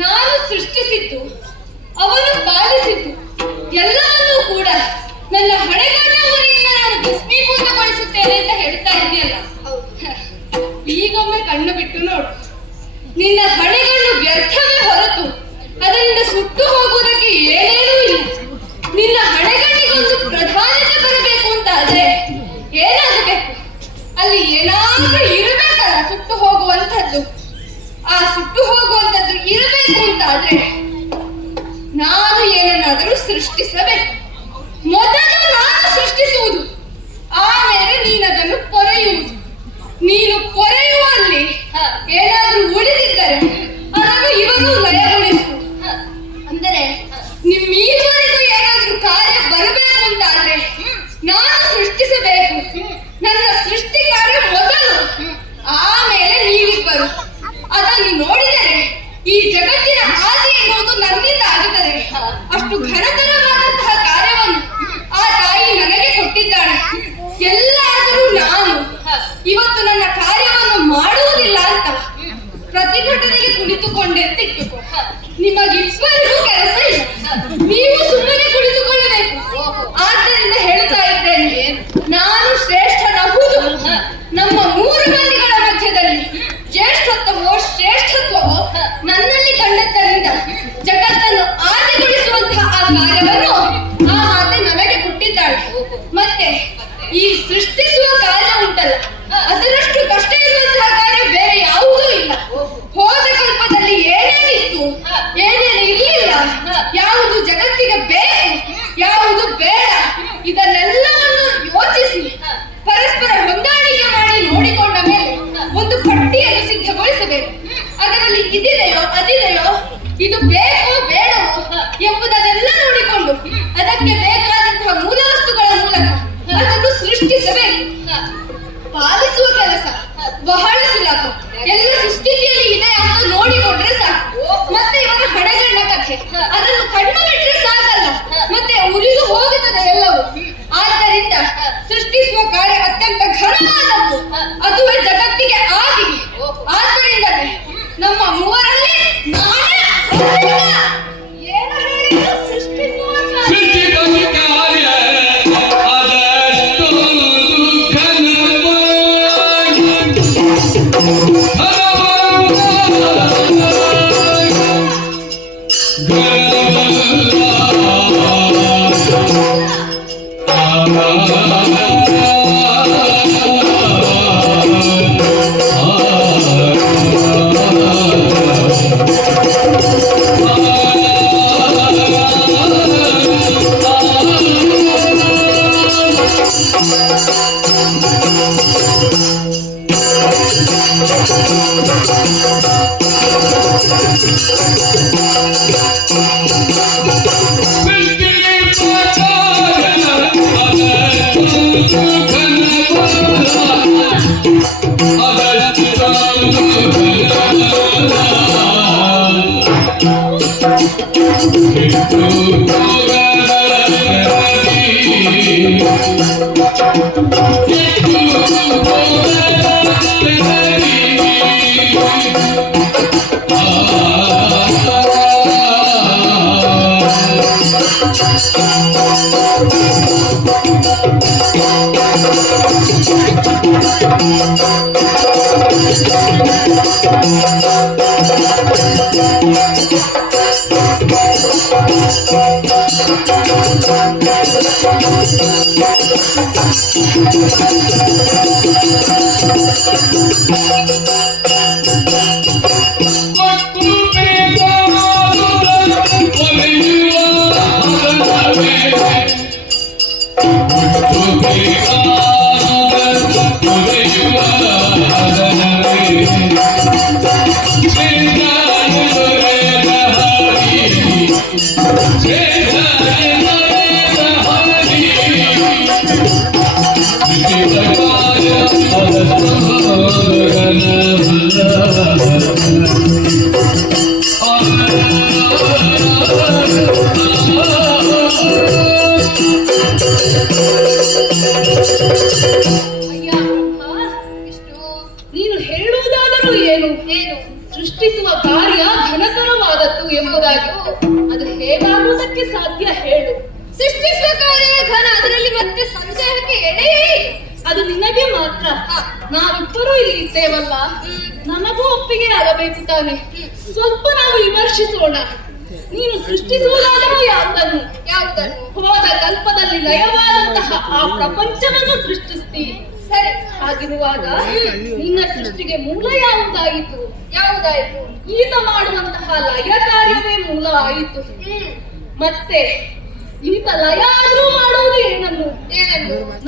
ನಾನು ಸೃಷ್ಟಿಸಿದ್ದು, ಅವನು ಪಾಲಿಸಿದ್ದು ಎಲ್ಲವನ್ನೂ ಕೂಡ ನನ್ನ ಹೊಣೆಗಾರನ ಊರಿನಿಂದ ನಾನು ಭಸ್ಮೀಭೂತಗೊಳಿಸುತ್ತೇನೆ ಅಂತ ಹೇಳ್ತಾ ಇದೆಯಲ್ಲ. ಈಗೊಮ್ಮೆ ಕಣ್ಣು ಬಿಟ್ಟು ನೋಡು, ನಿನ್ನ ಹೊಣೆಗಣ್ಣು ವ್ಯರ್ಥವೇ ಹೊರತು ಅದರಿಂದ ಸುಟ್ಟು ಹೋಗುವುದಕ್ಕೆ ಏನೇನೂ ಇಲ್ಲ. ನಿನ್ನ ಹೊಣೆಗಣ್ಣಿಗೊಂದು ಪ್ರಧಾನತೆ ಬರಬೇಕು ಅಂತ ಆದ್ರೆ ಏನಾಗಬೇಕು? ಅಲ್ಲಿ ಏನಾದ್ರೂ ಇರಬೇಕಲ್ಲ ಸುಟ್ಟು ಹೋಗುವಂಥದ್ದು. ಆ ಸುಟ್ಟು ಹೋಗುವಂಥದ್ದು ಇರಬೇಕು ಅಂತ ಆದ್ರೆ ನಾನು ಏನನ್ನಾದರೂ ಸೃಷ್ಟಿಸಬೇಕು. ಮೊದಲು ನಾನು ಸೃಷ್ಟಿಸುವುದು, ಆಮೇಲೆ ನೀನದನ್ನು ಪೊರೆಯುವುದು. ನೀನು ಪೊರೆಯುವಲ್ಲಿ ಏನಾದ್ರೂ ಉಳಿದಿದೆ ಈ ಜಗತ್ತಿನ ಆದಿ ಎನ್ನುವುದು ನನ್ನಿಂದ ಆಗುತ್ತದೆ. ಅಷ್ಟು ಘನತರವಾದಂತಹ ಕಾರ್ಯವನ್ನು ಆ ತಾಯಿ ನನಗೆ ಕೊಟ್ಟಿದ್ದಾಳೆ. ಎಲ್ಲಾದರೂ ನಾನು ಇವತ್ತು ನನ್ನ ಕಾರ್ಯವನ್ನು ಮಾಡುವುದಿಲ್ಲ ಅಂತ ಪ್ರತಿಭಟನೆಗೆ ಕುಳಿತುಕೊಂಡೆಂತಿಟ್ಟುಕೋ, ನಿಮಗಿಬ್ಬರಿಗೂ ಕೆಲಸ ಇಲ್ಲ, ನೀವು ಸುಮ್ಮನೆ ಕುಳಿತುಕೊಳ್ಳಬೇಕು. ಆದ್ದರಿಂದ ಹೇಳ್ತಾ ಇದ್ದೇನೆ, ನಾನು ಶ್ರೇಷ್ಠನಹುದು. ನಮ್ಮ 3 ಮಂದಿಗಳ ಮಧ್ಯದಲ್ಲಿ ಶ್ರೇಷ್ಠತ್ವವೋ ನನ್ನಲ್ಲಿ ಕಂಡದ್ದರಿಂದ ಜಗತ್ತನ್ನು ಆದಿಗೊಳಿಸುವಂತಹ ಆ ಕಾರ್ಯವನ್ನು ಆ ಮಾತೆ ನನಗೆ ಕೊಟ್ಟಿದ್ದಾಳೆ. ಮತ್ತೆ ಈ ಸೃಷ್ಟಿಸುವ ಕಾರ್ಯ ಉಂಟಲ್ಲ, ಅದರಷ್ಟು ಕಷ್ಟ ಇರುವಂತಹ ಕಾರ್ಯ ಬೇರೆ ಯಾವುದೂ ಇಲ್ಲ. ಹೋದ ಕಲ್ಪದಲ್ಲಿ ಏನೇನಿತ್ತು, ಏನೇನು ಇರಲಿಲ್ಲ, ಯಾವುದು ಜಗತ್ತಿಗೆ ಬೇಕು, ಯಾವುದು ಬೇಡ, ಇದನ್ನೆಲ್ಲವನ್ನು ಯೋಚಿಸಿ ಪರಸ್ಪರ ಹೊಂದಾಣಿಕೆ ಮಾಡಿ ನೋಡಿಕೊಂಡ ಮೇಲೆ ಒಂದು ಪಟ್ಟಿಯನ್ನು ಸಿದ್ಧಗೊಳಿಸಬೇಕು. ಅದರಲ್ಲಿ ಇದಿದೆಯೋ ಅದಿದೆಯೋ, ಇದು ಬೇಕೋ ಬೇಡವೋ ಎಂಬುದನ್ನೆಲ್ಲ ನೋಡಿಕೊಂಡು ಅದಕ್ಕೆ ಬೇಕಾದಂತಹ ಮೂಲ ವಸ್ತುಗಳ ಮೂಲಕ ಅದನ್ನು ಸೃಷ್ಟಿಸಬೇಕು. ಪಾಲಿಸುವ ಕೆಲಸ ಬಹಳ ಸುಲಭ. ಎಲ್ಲ ಸುಸ್ಥಿತಿಯಲ್ಲಿ ಇದೆ ಅಂತ ನೋಡಿಕೊಂಡ್ರೆ ಸಾಕು. ಮತ್ತೆ ಇವಾಗ ಹಣಗಣ್ಣ ಕಥೆ, ಅದನ್ನು ಕಣ್ಣು ಬಿಟ್ಟರೆ ಸಾಕಲ್ಲ, ಮತ್ತೆ ಉರಿದು ಹೋಗುತ್ತದೆ ಎಲ್ಲವೂ. ಆದ್ದರಿಂದ ಸೃಷ್ಟಿಸುವ ಕಾರ್ಯ ಅತ್ಯಂತ ಘನವಾದದ್ದು, ಅದುವೇ ಜಗತ್ತಿಗೆ ಆದಿ. ಆದ್ದರಿಂದಲೇ ನಮ್ಮ 3ರಲ್ಲಿ ನಾನೇ ಏನು ಹೇಳಿದ್ರು ಸೃಷ್ಟಿಸುವ ಕಾರ್ಯ. ನೀನು ಹೇಳುವುದಾದರೂ ಏನು? ಸೃಷ್ಟಿಸುವ ಕಾರ್ಯ ಘನತರವಾದದ್ದು ಎಂಬುದಾಗಿ ಅದು ಹೇಗಾಗುವುದಕ್ಕೆ ಸಾಧ್ಯ ಹೇಳು. ಸೃಷ್ಟಿಸುವ ಕಾರ್ಯ ಘನ, ಅದರಲ್ಲಿ ಮತ್ತೆ ಸಂದೇಹಕ್ಕೆ ಎಡೆಯೇ. ಅದು ನಿನಗೆ ಮಾತ್ರ. ನಾವಿಬ್ಬರೂ ಇಲ್ಲಿ ಇದ್ದೇವಲ್ಲ, ನನಗೂ ಒಪ್ಪಿಗೆ ಆಗಬೇಕು ತಾನೆ. ಸ್ವಲ್ಪ ನಾವು ವಿಮರ್ಶಿಸೋಣ. ನೀನು ಸೃಷ್ಟಿಸುವುದಾದರೂ ಯಾವುದನ್ನು? ಹೋದ ಕಲ್ಪದಲ್ಲಿ ಲಯವಾದಂತಹ ಆ ಪ್ರಪಂಚವನ್ನು ಸೃಷ್ಟಿಸ್ತಿ. ಸರಿ, ಹಾಗಿರುವಾಗ ನಿನ್ನ ಸೃಷ್ಟಿಗೆ ಮೂಲ ಯಾವುದಾಯಿತು? ಈತ ಮಾಡುವಂತಹ ಲಯ ಕಾರ್ಯವೇ ಮೂಲ ಆಯಿತು. ಮತ್ತೆ ಈತ ಲಯ ಆದ್ರೂ ಮಾಡುವುದು ಏನನ್ನು?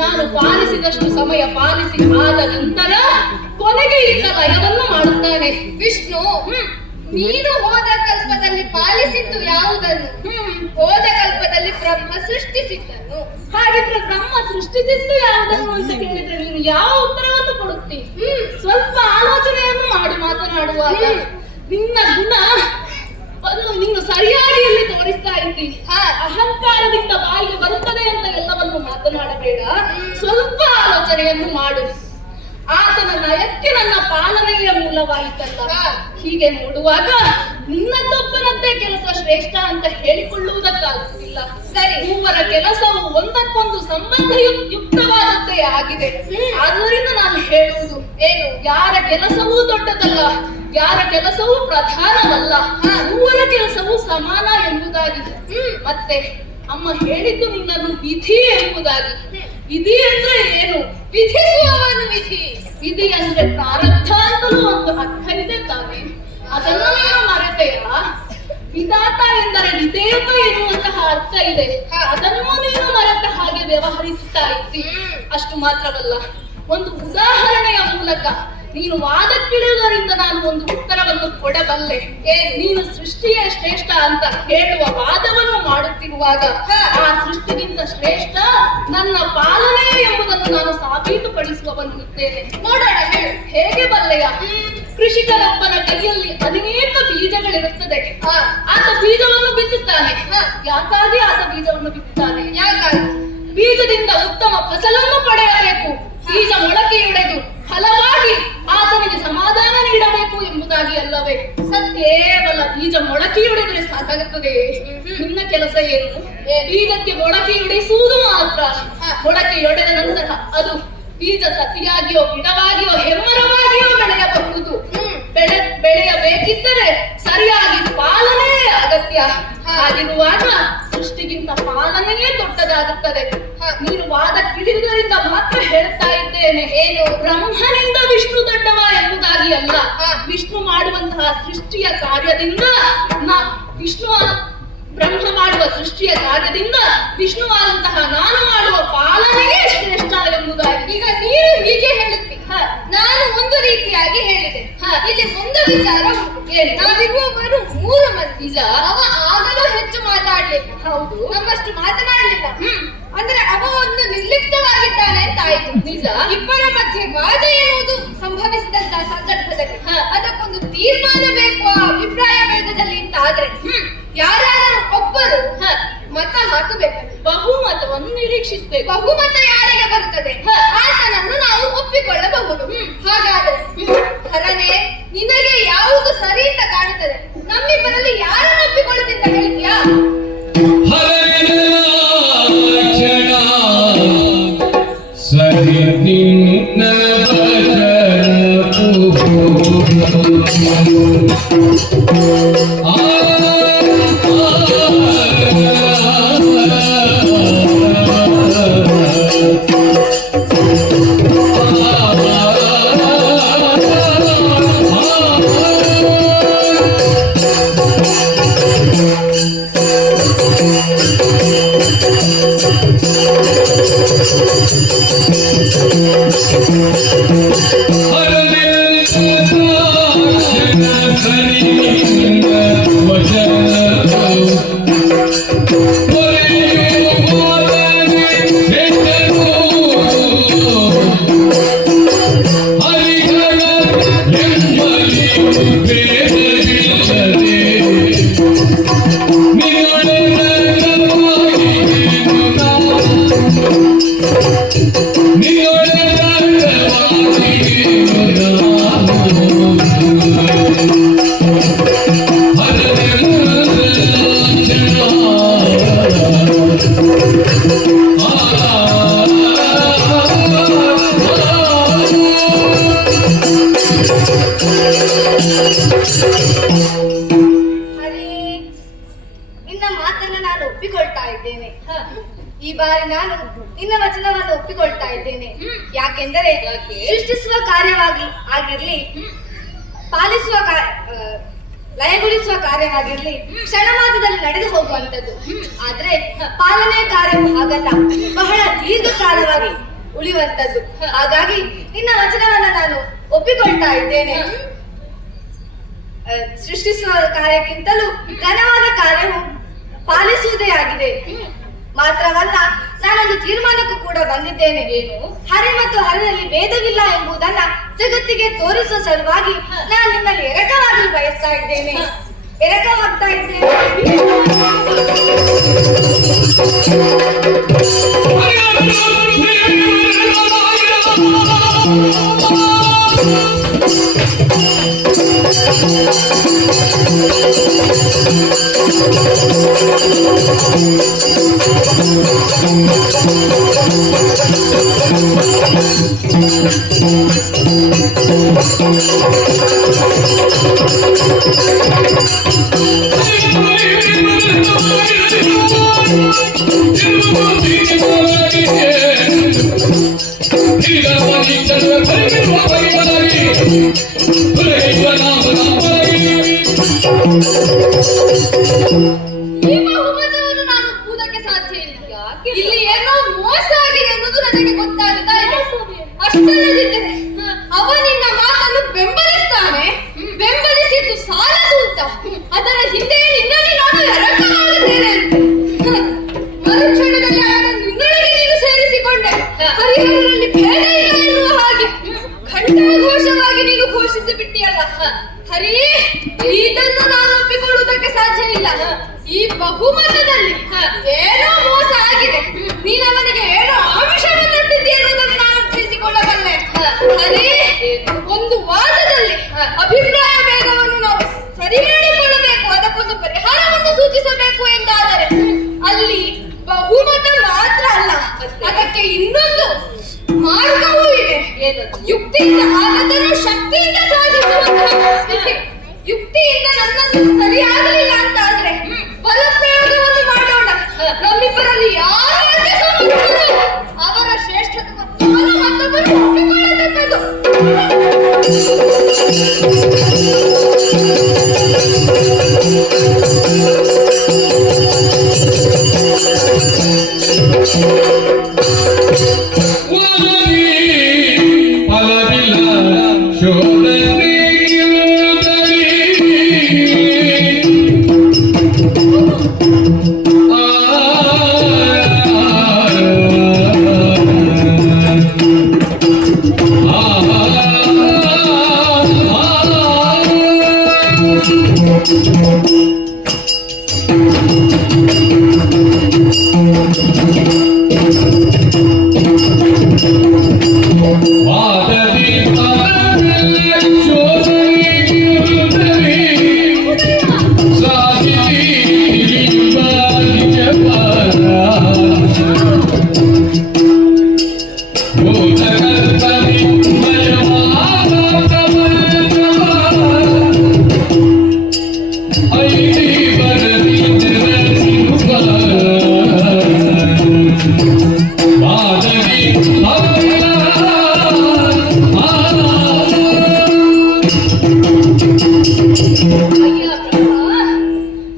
ನಾನು ಪಾಲಿಸಿದಷ್ಟು ಸಮಯ ಪಾಲಿಸಿ ಆದ ನಂತರ ಕೊನೆಗೆ ಈತ ಲಯವನ್ನು ಮಾಡುತ್ತಾನೆ. ವಿಷ್ಣು, ನೀನು ಹೋದ ಕಲ್ಪದಲ್ಲಿ ಪಾಲಿಸಿದ್ದು ಯಾವುದನ್ನು? ಹೋದ ಕಲ್ಪದಲ್ಲಿ ಬ್ರಹ್ಮ ಸೃಷ್ಟಿಸಿದ್ದನ್ನು. ಹಾಗಿದ್ರೆ ಬ್ರಹ್ಮ ಸೃಷ್ಟಿಸಿದ್ದು ಯಾವುದನ್ನು ಅಂತ ಕೇಳಿದ್ರೆ ನೀನು ಯಾವ ಉತ್ತರವನ್ನು ಕೊಡುತ್ತಿ? ಸ್ವಲ್ಪ ಆಲೋಚನೆಯನ್ನು ಮಾಡಿ ಮಾತನಾಡುವಾಗ. ನಿನ್ನ ಗುಣ ನೀನು ಸರಿಯಾಗಿ ಇಲ್ಲಿ ತೋರಿಸ್ತಾ ಇದ್ದೀನಿ. ಅಹಂಕಾರದಿಂದ ಬಾಯಿಗೆ ಬರುತ್ತದೆ ಅಂತ ಎಲ್ಲವನ್ನು ಮಾತನಾಡಬೇಡ, ಸ್ವಲ್ಪ ಆಲೋಚನೆಯನ್ನು ಮಾಡು. ಆತನ ನಯಕ್ಕೆ ನನ್ನ ಪಾಲನೆಯ ಮೂಲವಾಯಿತಲ್ಲ. ಹೀಗೆ ನೋಡುವಾಗ ನಿನ್ನದೊಬ್ಬನದ್ದೇ ಕೆಲಸ ಶ್ರೇಷ್ಠ ಅಂತ ಹೇಳಿಕೊಳ್ಳುವುದಕ್ಕಾಗುತ್ತಿಲ್ಲ. ಸರಿ, ಮೂವರ ಕೆಲಸವು ಒಂದಕ್ಕೊಂದು ಸಂಬಂಧಯುಕ್ತವಾದದ್ದೇ ಆಗಿದೆ. ಆದ್ದರಿಂದ ನಾನು ಹೇಳುವುದು ಏನು, ಯಾರ ಕೆಲಸವೂ ದೊಡ್ಡದಲ್ಲ, ಯಾರ ಕೆಲಸವೂ ಪ್ರಧಾನವಲ್ಲ, ಮೂವರ ಕೆಲಸವೂ ಸಮಾನ ಎಂಬುದಾಗಿದೆ. ಮತ್ತೆ ಅಮ್ಮ ಹೇಳಿದ್ದು ನಿನ್ನನ್ನು ವಿಧಿ ಎಂಬುದಾಗಿ. ವಿಧಿ ಅಂದ್ರೆ ಏನು? ವಿಧಿಸುವವನು ವಿಧಿ. ವಿಧಿ ಅಂದ್ರೆ ಪ್ರಾರಬ್ಧ ಅಂತಲೂ ಒಂದು ಅರ್ಥ ಇದೆ ತಾನೆ, ಅದನ್ನು ನೀನು ಮರೆತೆಯ? ವಿಧಾತ ಎಂದರೆ ವಿಧೇಯಕ ಎನ್ನುವಂತಹ ಅರ್ಥ ಇದೆ, ಅದನ್ನು ನೀನು ಮರೆತ ಹಾಗೆ ವ್ಯವಹರಿಸುತ್ತಾ ಇದ್ದಿ. ಅಷ್ಟು ಮಾತ್ರವಲ್ಲ, ಒಂದು ಉದಾಹರಣೆಯ ಮೂಲಕ ನೀನು ವಾದಕ್ಕಿಳಿಯುವುದರಿಂದ ನಾನು ಒಂದು ಉತ್ತರವನ್ನು ಕೊಡಬಲ್ಲೆ. ನೀನು ಸೃಷ್ಟಿಯೇ ಶ್ರೇಷ್ಠ ಅಂತ ಹೇಳುವ ವಾದವನ್ನು ಮಾಡುತ್ತಿರುವಾಗ ಆ ಸೃಷ್ಟಿಗಿಂತ ಶ್ರೇಷ್ಠ ನನ್ನ ಪಾಲನೆ ಎಂಬುದನ್ನು ನಾನು ಸಾಬೀತುಪಡಿಸುವವನು ಇದ್ದೇನೆ. ನೋಡೋಣ, ಹೇಗೆ ಬಲ್ಲೆಯ? ಕೃಷಿಕನೊಬ್ಬನ ಕೈಯಲ್ಲಿ ಅನೇಕ ಬೀಜಗಳಿರುತ್ತದೆ. ಆತ ಬೀಜವನ್ನು ಬಿತ್ತುತ್ತಾನೆ. ಯಾಕಾಗಿ ಆತ ಬೀಜವನ್ನು ಬಿತ್ತುತ್ತಾನೆ? ಯಾಕಾಗಿ? ಬೀಜದಿಂದ ಉತ್ತಮ ಫಸಲನ್ನು ಪಡೆಯಬೇಕು, ಬೀಜ ಮೊಳಕೆಯೊಡೆದು ಫಲವಾಗಿ ಆತನಿಗೆ ಸಮಾಧಾನ ನೀಡಬೇಕು ಎಂಬುದಾಗಿ ಅಲ್ಲವೇ? ಕೇವಲ ಬೀಜ ಮೊಳಕೆಯೊಡೆದರೆ ಸಾಕಾಗುತ್ತದೆ. ನಿನ್ನ ಕೆಲಸ ಏನು? ಬೀಜಕ್ಕೆ ಮೊಳಕೆಯೊಡೆಸುವುದು ಮಾತ್ರ. ಮೊಳಕೆಯೊಡೆದ ನಂತರ ಅದು ಬೀಜ ಸಸಿಯಾಗಿಯೋ ಗಿಡವಾಗಿಯೋ ಹೆಮ್ಮರವಾಗಿಯೋ ಬೆಳೆಯಬಹುದು. ಬೆಳೆಯಬೇಕಿದ್ದರೆ ಸರಿಯಾಗಿ ಪಾಲನೆ ಅಗತ್ಯ. ಹಾಗಿರುವಾಗ ಸೃಷ್ಟಿಗಿಂತ ಪಾಲನೆಯೇ ದೊಡ್ಡದಾಗುತ್ತದೆ. ನೀನು ವಾದಕ್ಕಿಳಿಯುವುದರಿಂದ ಮಾತ್ರ ಹೇಳ್ತಾ ಇದ್ದೇನೆ. ಏನು? ಬ್ರಹ್ಮನಿಂದ ವಿಷ್ಣು ದೊಡ್ಡವ ಎಂಬುದಾಗಿ ಅಲ್ಲ. ವಿಷ್ಣು ಮಾಡುವಂತಹ ಸೃಷ್ಟಿಯ ಕಾರ್ಯದಿಂದ ಬ್ರಹ್ಮ ಮಾಡುವ ಸೃಷ್ಟಿಯ ಕಾರ್ಯದಿಂದ ವಿಷ್ಣುವಾದಂತಹ ನಾನು ಮಾಡುವ ಪಾಲನೆಯೇ ಶ್ರೇಷ್ಠ ಎಂಬುದಾಗಿ. ಈಗ ನೀನು ಹೀಗೆ ಹೇಳುತ್ತಿ, ನಾನು ಒಂದು ರೀತಿಯಾಗಿ ಹೇಳಿದೆ. ಇಲ್ಲಿ ಒಂದು ವಿಚಾರ, ನಾವಿರುವವರು 3 ಮಂದಿ. ಅವ ಆಗಲೂ ಹೆಚ್ಚು ಮಾತಾಡ್ಲಿಲ್ಲ. ಹೌದು, ನಮ್ಮಷ್ಟು ಮಾತನಾಡ್ಲಿಲ್ಲ. ಅಂದ್ರೆ ಅವ ಒಂದು ನಿರ್ಲಿಪ್ತವಾಗಿದ್ದಾನೆ ಅಂತ ಆಯ್ತು. ನಿಜ. ಇಬ್ಬರ ಮಧ್ಯೆ ವಾದ ಎನ್ನುವುದು ಸಂಭವಿಸಿದಂತಹ ಸಂದರ್ಭದಲ್ಲಿ ಅದಕ್ಕೊಂದು ತೀರ್ಮಾನ ಬೇಕು ಅಭಿಪ್ರಾಯ ಭೇದದಲ್ಲಿ ಅಂತ ಆದ್ರೆ ಯಾರಾದರೂ ಒಬ್ಬರು ಮತ ಹಾಕಬೇಕು. ಬಹುಮತವನ್ನು ನಿರೀಕ್ಷಿಸಬೇಕು. ಬಹುಮತ ಯಾರಿಗೆ ಬರುತ್ತದೆ ಆತನನ್ನು ನಾವು ಒಪ್ಪಿಕೊಳ್ಳಬಹುದು. ಹಾಗಾದ್ರೆ ಹರನೇ, ನಿನಗೆ ಯಾವುದು ಸರಿ ಅಂತ ಕಾಣುತ್ತದೆ? ನಮ್ಮಿಬ್ಬರಲ್ಲಿ ಯಾರನ್ನು ಒಪ್ಪಿಕೊಳ್ಳುತ್ತಿದ್ದ ಹೇಳಿದ್ಯಾ? ನಿನ್ನ ಮಾತನ್ನ ನಾನು ಒಪ್ಪಿಕೊಳ್ತಾ ಇದ್ದೇನೆ. ಈ ಬಾರಿ ನಾನು ನಿನ್ನ ವಚನವನ್ನು ಒಪ್ಪಿಕೊಳ್ತಾ ಇದ್ದೇನೆ. ಯಾಕೆಂದರೆ ಸೃಷ್ಟಿಸುವ ಕಾರ್ಯವಾಗಿ ಆಗಿರ್ಲಿ, ಪಾಲಿಸುವ ಲಯಗೊಳಿಸುವ ಕಾರ್ಯವಾಗಿರ್ಲಿ ಕ್ಷಣ ಮಾತ್ರದಲ್ಲಿ ನಡೆದು ಹೋಗುವಂಥದ್ದು. ಆದ್ರೆ ಪಾಲನೆಯ ಕಾರ್ಯವು ಹಾಗಲ್ಲ, ಬಹಳ ದೀರ್ಘಕಾಲವಾಗಿ ಉಳಿಯುವಂಥದ್ದು. ಹಾಗಾಗಿ ನಿನ್ನ ವಚನವನ್ನ ನಾನು ಒಪ್ಪಿಕೊಳ್ತಾ ಇದ್ದೇನೆ. ಸೃಷ್ಟಿಸುವ ಕಾರ್ಯಕ್ಕಿಂತಲೂ ಘನವಾದ ಕಾರ್ಯವು ಪಾಲಿಸುವುದೇ ಆಗಿದೆ. ಮಾತ್ರವಲ್ಲ, ನಾನೊಂದು ತೀರ್ಮಾನಕ್ಕೂ ಕೂಡ ಬಂದಿದ್ದೇನೆ. ಏನು? ಹರಿ ಮತ್ತು ಹರಿಯಲ್ಲಿ ಭೇದವಿಲ್ಲ ಎಂಬುದನ್ನ ಜಗತ್ತಿಗೆ ತೋರಿಸುವ ಸಲುವಾಗಿ ನಾನು ನಿಮ್ಮಲ್ಲಿ ಎರಕವಾಗಲು ಬಯಸ್ತಾ ಇದ್ದೇನೆ. ಎರಕವಾಗ್ತಾ ಇದ್ದೇನೆ. ಈ ಬಹುಮತವನ್ನು ನಾನು ಒಪ್ಪುವುದಕ್ಕೆ ಸಾಧ್ಯ ಇಲ್ಲ. ಇಲ್ಲಿ ಏನೋ ಮೋಸ ಆಗಿದೆ ಅನ್ನೋದು ನನಗೆ ಗೊತ್ತಾಗುತ್ತಾ ಇದೆ. ಅಷ್ಟಲ್ಲದಿದ್ದರೆ ಅವ ನಿನ್ನ ಮಾತನ್ನು ಬೆಂಬಲಿಸ್ತಾನೆ. ಬೆಂಬಲಿಸಿದ್ದು ಸಾಲದು ಅಂತ ಅದರ ಹಿಂದೆ ನಿನ್ನಲ್ಲಿ ನಾನು ಎರಕವಾಗುತ್ತೇನೆ ಅಂತ ಮರುಕ್ಷಣದಲ್ಲಿ ಅವನನ್ನು ನಿನ್ನೊಳಗೆ ನೀನು ಸೇರಿಸಿಕೊಂಡೆ. ಹರಿಹರರಲ್ಲಿ ಭೇದ ಇಲ್ಲ ಎನ್ನುವ ಹಾಗೆ ಘಂಟಾಘೋಷವಾಗಿ ನೀನು ಘೋಷಿಸಿ ಬಿಟ್ಟಿಯಲ್ಲ. ಹರಿ, ಇದನ್ನು ನಾನು ಒಪ್ಪಿಕೊಳ್ಳುವುದಕ್ಕೆ ಸಾಧ್ಯವಿಲ್ಲ. ಈ ಬಹುಮತದಲ್ಲಿ ಏನೋ ಮೋಸ ಆಗಿದೆ. ನೀನು ಅವನಿಗೆ ಏನೋ ಆಮಿಷವನ್ನುಂಟಿದ್ದೀಯ ಎನ್ನುವುದನ್ನು ನಾನು ಅರ್ಥೈಸಿಕೊಳ್ಳಬಲ್ಲೆ. ಹರಿ, ಒಂದು ವಾದದಲ್ಲಿ ಅಭಿಪ್ರಾಯ ಭೇದವನ್ನು ನಾವು ಸರಿ ಮಾಡಿಕೊಳ್ಳಬೇಕು, ಅದಕ್ಕೊಂದು ಪರಿಹಾರವನ್ನು ಸೂಚಿಸಬೇಕು ಎಂದಾದರೆ ಅಲ್ಲಿ ಬಹುಮತ ಮಾತ್ರ ಅಲ್ಲ, ಅದಕ್ಕೆ ಇನ್ನೊಂದು ಮಾರ್ಗವೂ ಇದೆ. ಯುಕ್ತಿಯಿಂದ ಆಗದನ್ನು ಶಕ್ತಿಯಿಂದ ಸಾಧಿಸುವಂತಹ ಯುಕ್ತಿಯಿಂದ ನನ್ನದು ಸರಿಯಾಗಲಿಲ್ಲ ಅಂತ ಆದ್ರೆ ಬಲಪ್ರಯೋಗವನ್ನು ಮಾಡೋಣ. ನಮ್ಮಿಬ್ಬರಲ್ಲಿ ಯಾರಾದ್ರೆ ಅವರ ಶ್ರೇಷ್ಠತ್ವವನ್ನು ಮತ್ತೊಬ್ಬರು ಒಪ್ಪಿಕೊಳ್ಳತಕ್ಕದ್ದು.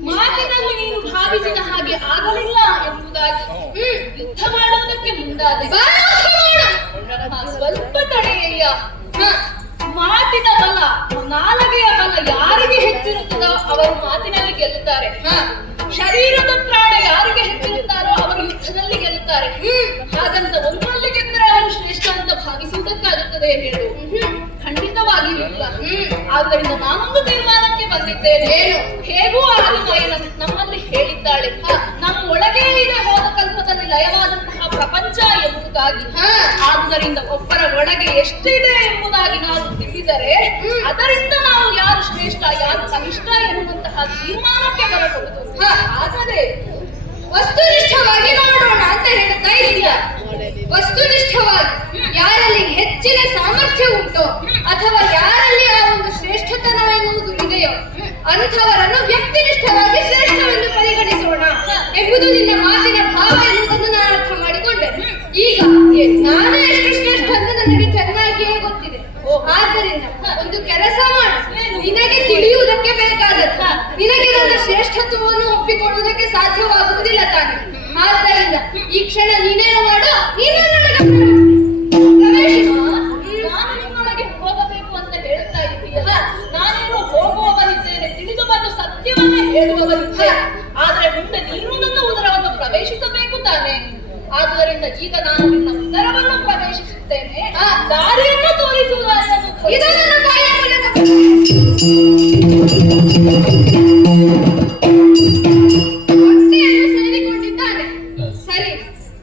ಮಾತಿನಲ್ಲಿ ನೀನು ಭಾವಿಸಿದ ಹಾಗೆ ಆಗಲಿಲ್ಲ ಎಂಬುದಾಗಿ ಯುದ್ಧ ಮಾಡುವುದಕ್ಕೆ ಮುಂದಾದೆ. ಸ್ವಲ್ಪ ತಡೆಯಯ್ಯ. ಮಾತಿನ ಬಲ, ನಾಲಗೆಯ ಬಲ ಯಾರಿಗೆ ಹೆಚ್ಚಿರುತ್ತದೋ ಅವರು ಮಾತಿನಲ್ಲಿ ಗೆಲ್ಲುತ್ತಾರೆ. ಶರೀರದ ಪ್ರಾಣ ಯಾರಿಗೆ ಹೆಚ್ಚಿರುತ್ತಾರೋ ಅವರು ಯುದ್ಧದಲ್ಲಿ ಗೆಲ್ಲುತ್ತಾರೆ. ಹಾಗಂತ ಒಂದರಲ್ಲಿ ಗೆದ್ದರೆ ಅವರು ಶ್ರೇಷ್ಠ ಅಂತ ಭಾವಿಸುವುದಕ್ಕಾಗುತ್ತದೆ ಹೇಳು? ಖಂಡಿತವಾಗಿಯೂ ಇಲ್ಲ. ಆದ್ದರಿಂದ ನಾನೊಂದು ತೀರ್ಮಾನಕ್ಕೆ ಬಂದಿದ್ದೇನೆ. ಏನು? ಹೇಗೂ ಆದಿಮಾಯ ನಮ್ಮಲ್ಲಿ ಹೇಳಿದ್ದಾಳೆ, ನಮ್ಮ ಒಳಗೆ ಇದೆ ಹೋದ ಕಲ್ಪದಲ್ಲಿ ಲಯವಾದಂತಹ ಪ್ರಪಂಚ ಎಂಬುದಾಗಿ. ಆದ್ದರಿಂದ ಒಬ್ಬರ ಒಳಗೆ ಎಷ್ಟಿದೆ ಎಂಬುದಾಗಿ ನಾವು ತಿಳಿದರೆ ಅದರಿಂದ ನಾವು ಯಾರು ಶ್ರೇಷ್ಠ ಯಾರು ಕನಿಷ್ಠ ಎನ್ನುವಂತಹ ತೀರ್ಮಾನಕ್ಕೆ ಬರಬಹುದು. ಆದರೆ ವಸ್ತುನಿಷ್ಠವಾಗಿ ನೋಡೋಣ ಅಂತ ಹೇಳ್ತಾ ಇದೀಯ. ವಸ್ತುನಿಷ್ಠವಾಗಿ ಯಾರಲ್ಲಿ ಹೆಚ್ಚಿನ ಸಾಮರ್ಥ್ಯ ಉಂಟೋ ಅಥವಾ ಯಾರಲ್ಲಿ ಆ ಒಂದು ಶ್ರೇಷ್ಠತನ ಎನ್ನುವುದು ಇದೆಯೋ ಅಂಥವರನ್ನು ವ್ಯಕ್ತಿನಿಷ್ಠವಾಗಿ ಶ್ರೇಷ್ಠವೆಂದು ಪರಿಗಣಿಸೋಣ ಎಂಬುದು ನಿನ್ನ ಮಾತಿನ ಭಾವ ಎನ್ನುವುದನ್ನು ನಾನು ಅರ್ಥ ಮಾಡಿಕೊಂಡೆ. ಈಗ ನಾನು ಎಷ್ಟು ಶ್ರೇಷ್ಠ ಅಂತ ನನಗೆ ಚೆನ್ನಾಗಿಯೇ ಗೊತ್ತಿದೆ. ಆದ್ದರಿಂದ ಒಂದು ಕೆಲಸ ಮಾಡು, ನಿನಗೆ ತಿಳಿಯುವುದಕ್ಕೆ ಬೇಕಾದತ್ತ ನಿನಗೆ ನನ್ನ ಶ್ರೇಷ್ಠತ್ವವನ್ನು ಒಪ್ಪಿಕೊಳ್ಳುವುದಕ್ಕೆ ಸಾಧ್ಯವಾಗುವುದಿಲ್ಲ ತಾನೆ. ಆದ್ದರಿಂದ ಈ ಕ್ಷಣ ನೀನೇನು ಮಾಡು, ನೀನು ಪ್ರವೇಶಿಸು. ನಾನು ನಿಮ್ಮೊಳಗೆ ಹೋಗಬೇಕು ಅಂತ ಹೇಳ್ತಾ ಇದ್ದೀಯಲ್ಲ, ನಾನೇನು ಹೋಗುವವನಿದ್ದೇನೆ, ತಿಳಿದು ಬಂದು ಸತ್ಯವನ್ನೇ ಹೇಳುವವನಿದ್ದೆ. ಆದ್ರೆ ಮುಂದೆ ನೀನು ನನ್ನ ಉದರವನ್ನು ಪ್ರವೇಶಿಸಬೇಕು ತಾನೆ. ಆದುದರಿಂದ ಈಗ ನಾನು ನಿನ್ನ ಉದರವನ್ನು ಪ್ರವೇಶಿಸುತ್ತೇನೆ ದಾರಿಯನ್ನು ತೋರಿಸುವುದಾದರೂ ಇದನ್ನು ಬಾಯಿಯ ಮೂಲಕ ಹೊಟ್ಟೆಯನ್ನು ಸೇರಿಕೊಂಡಿದ್ದಾನೆ. ಸರಿ,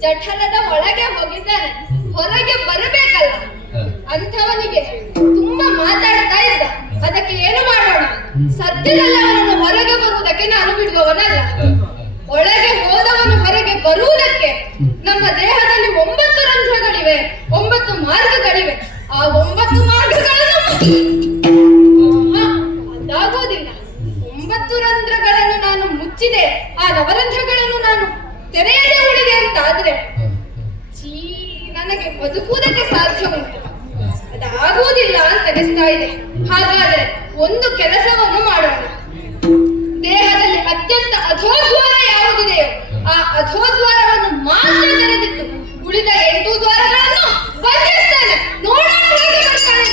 ಜಠರದ ಒಳಗೆ ಹೋಗಿದ್ದಾನೆ, ಹೊರಗೆ ಬರಬೇಕಲ್ಲ. ಅಂಥವನಿಗೆ ತುಂಬಾ ಮಾತಾಡ್ತಾ ಇದ್ದ, ಅದಕ್ಕೆ ಏನು ಮಾಡೋಣ? ಸದ್ಯದಲ್ಲ ಅವನನ್ನು ಹೊರಗೆ ಬರುವುದಕ್ಕೆ ನಾನು ಬಿಡುವವನಲ್ಲ. ಒಳಗೆ ಹೋದವನು ಹೊರಗೆ ಬರುವುದಕ್ಕೆ ನಮ್ಮ ದೇಹದಲ್ಲಿ 9 ರಂಧ್ರಗಳಿವೆ, 9 ಮಾರ್ಗಗಳಿವೆ. ಆ 9 ಮಾರ್ಗಗಳನ್ನು ಅದಾಗೋದಿಲ್ಲ. 9 ರಂಧ್ರಗಳನ್ನು ನಾನು ಮುಚ್ಚಿದೆ, ಆ ನವರಂಧ್ರಗಳನ್ನು ನಾನು ತೆರೆಯದೆ ಉಳಿದೆ ಅಂತಾದ್ರೆ ನನಗೆ ಬದುಕುವುದಕ್ಕೆ ಸಾಧ್ಯ ಉಂಟು. ಅದಾಗುವುದಿಲ್ಲ ಅಂತ ಅನಿಸ್ತಾ ಇದೆ. ಹಾಗಾದ್ರೆ ಒಂದು ಕೆಲಸವನ್ನು ಮಾಡೋಣ. ದೇಹದಲ್ಲಿ ಅತ್ಯಂತ ಅಧೋದ್ವಾರ ಯಾವುದಿದೆಯೋ ಆ ಅಧೋದ್ವಾರವನ್ನು ಮಾತ್ರ ತೆರೆದಿಟ್ಟು ಉಳಿದ 8 ದ್ವಾರಗಳನ್ನು ಬಂಧಿಸ್ತಾನೆ. ನೋಡೋಣ ಹೇಗೆ ಬರ್ತಾನೆ.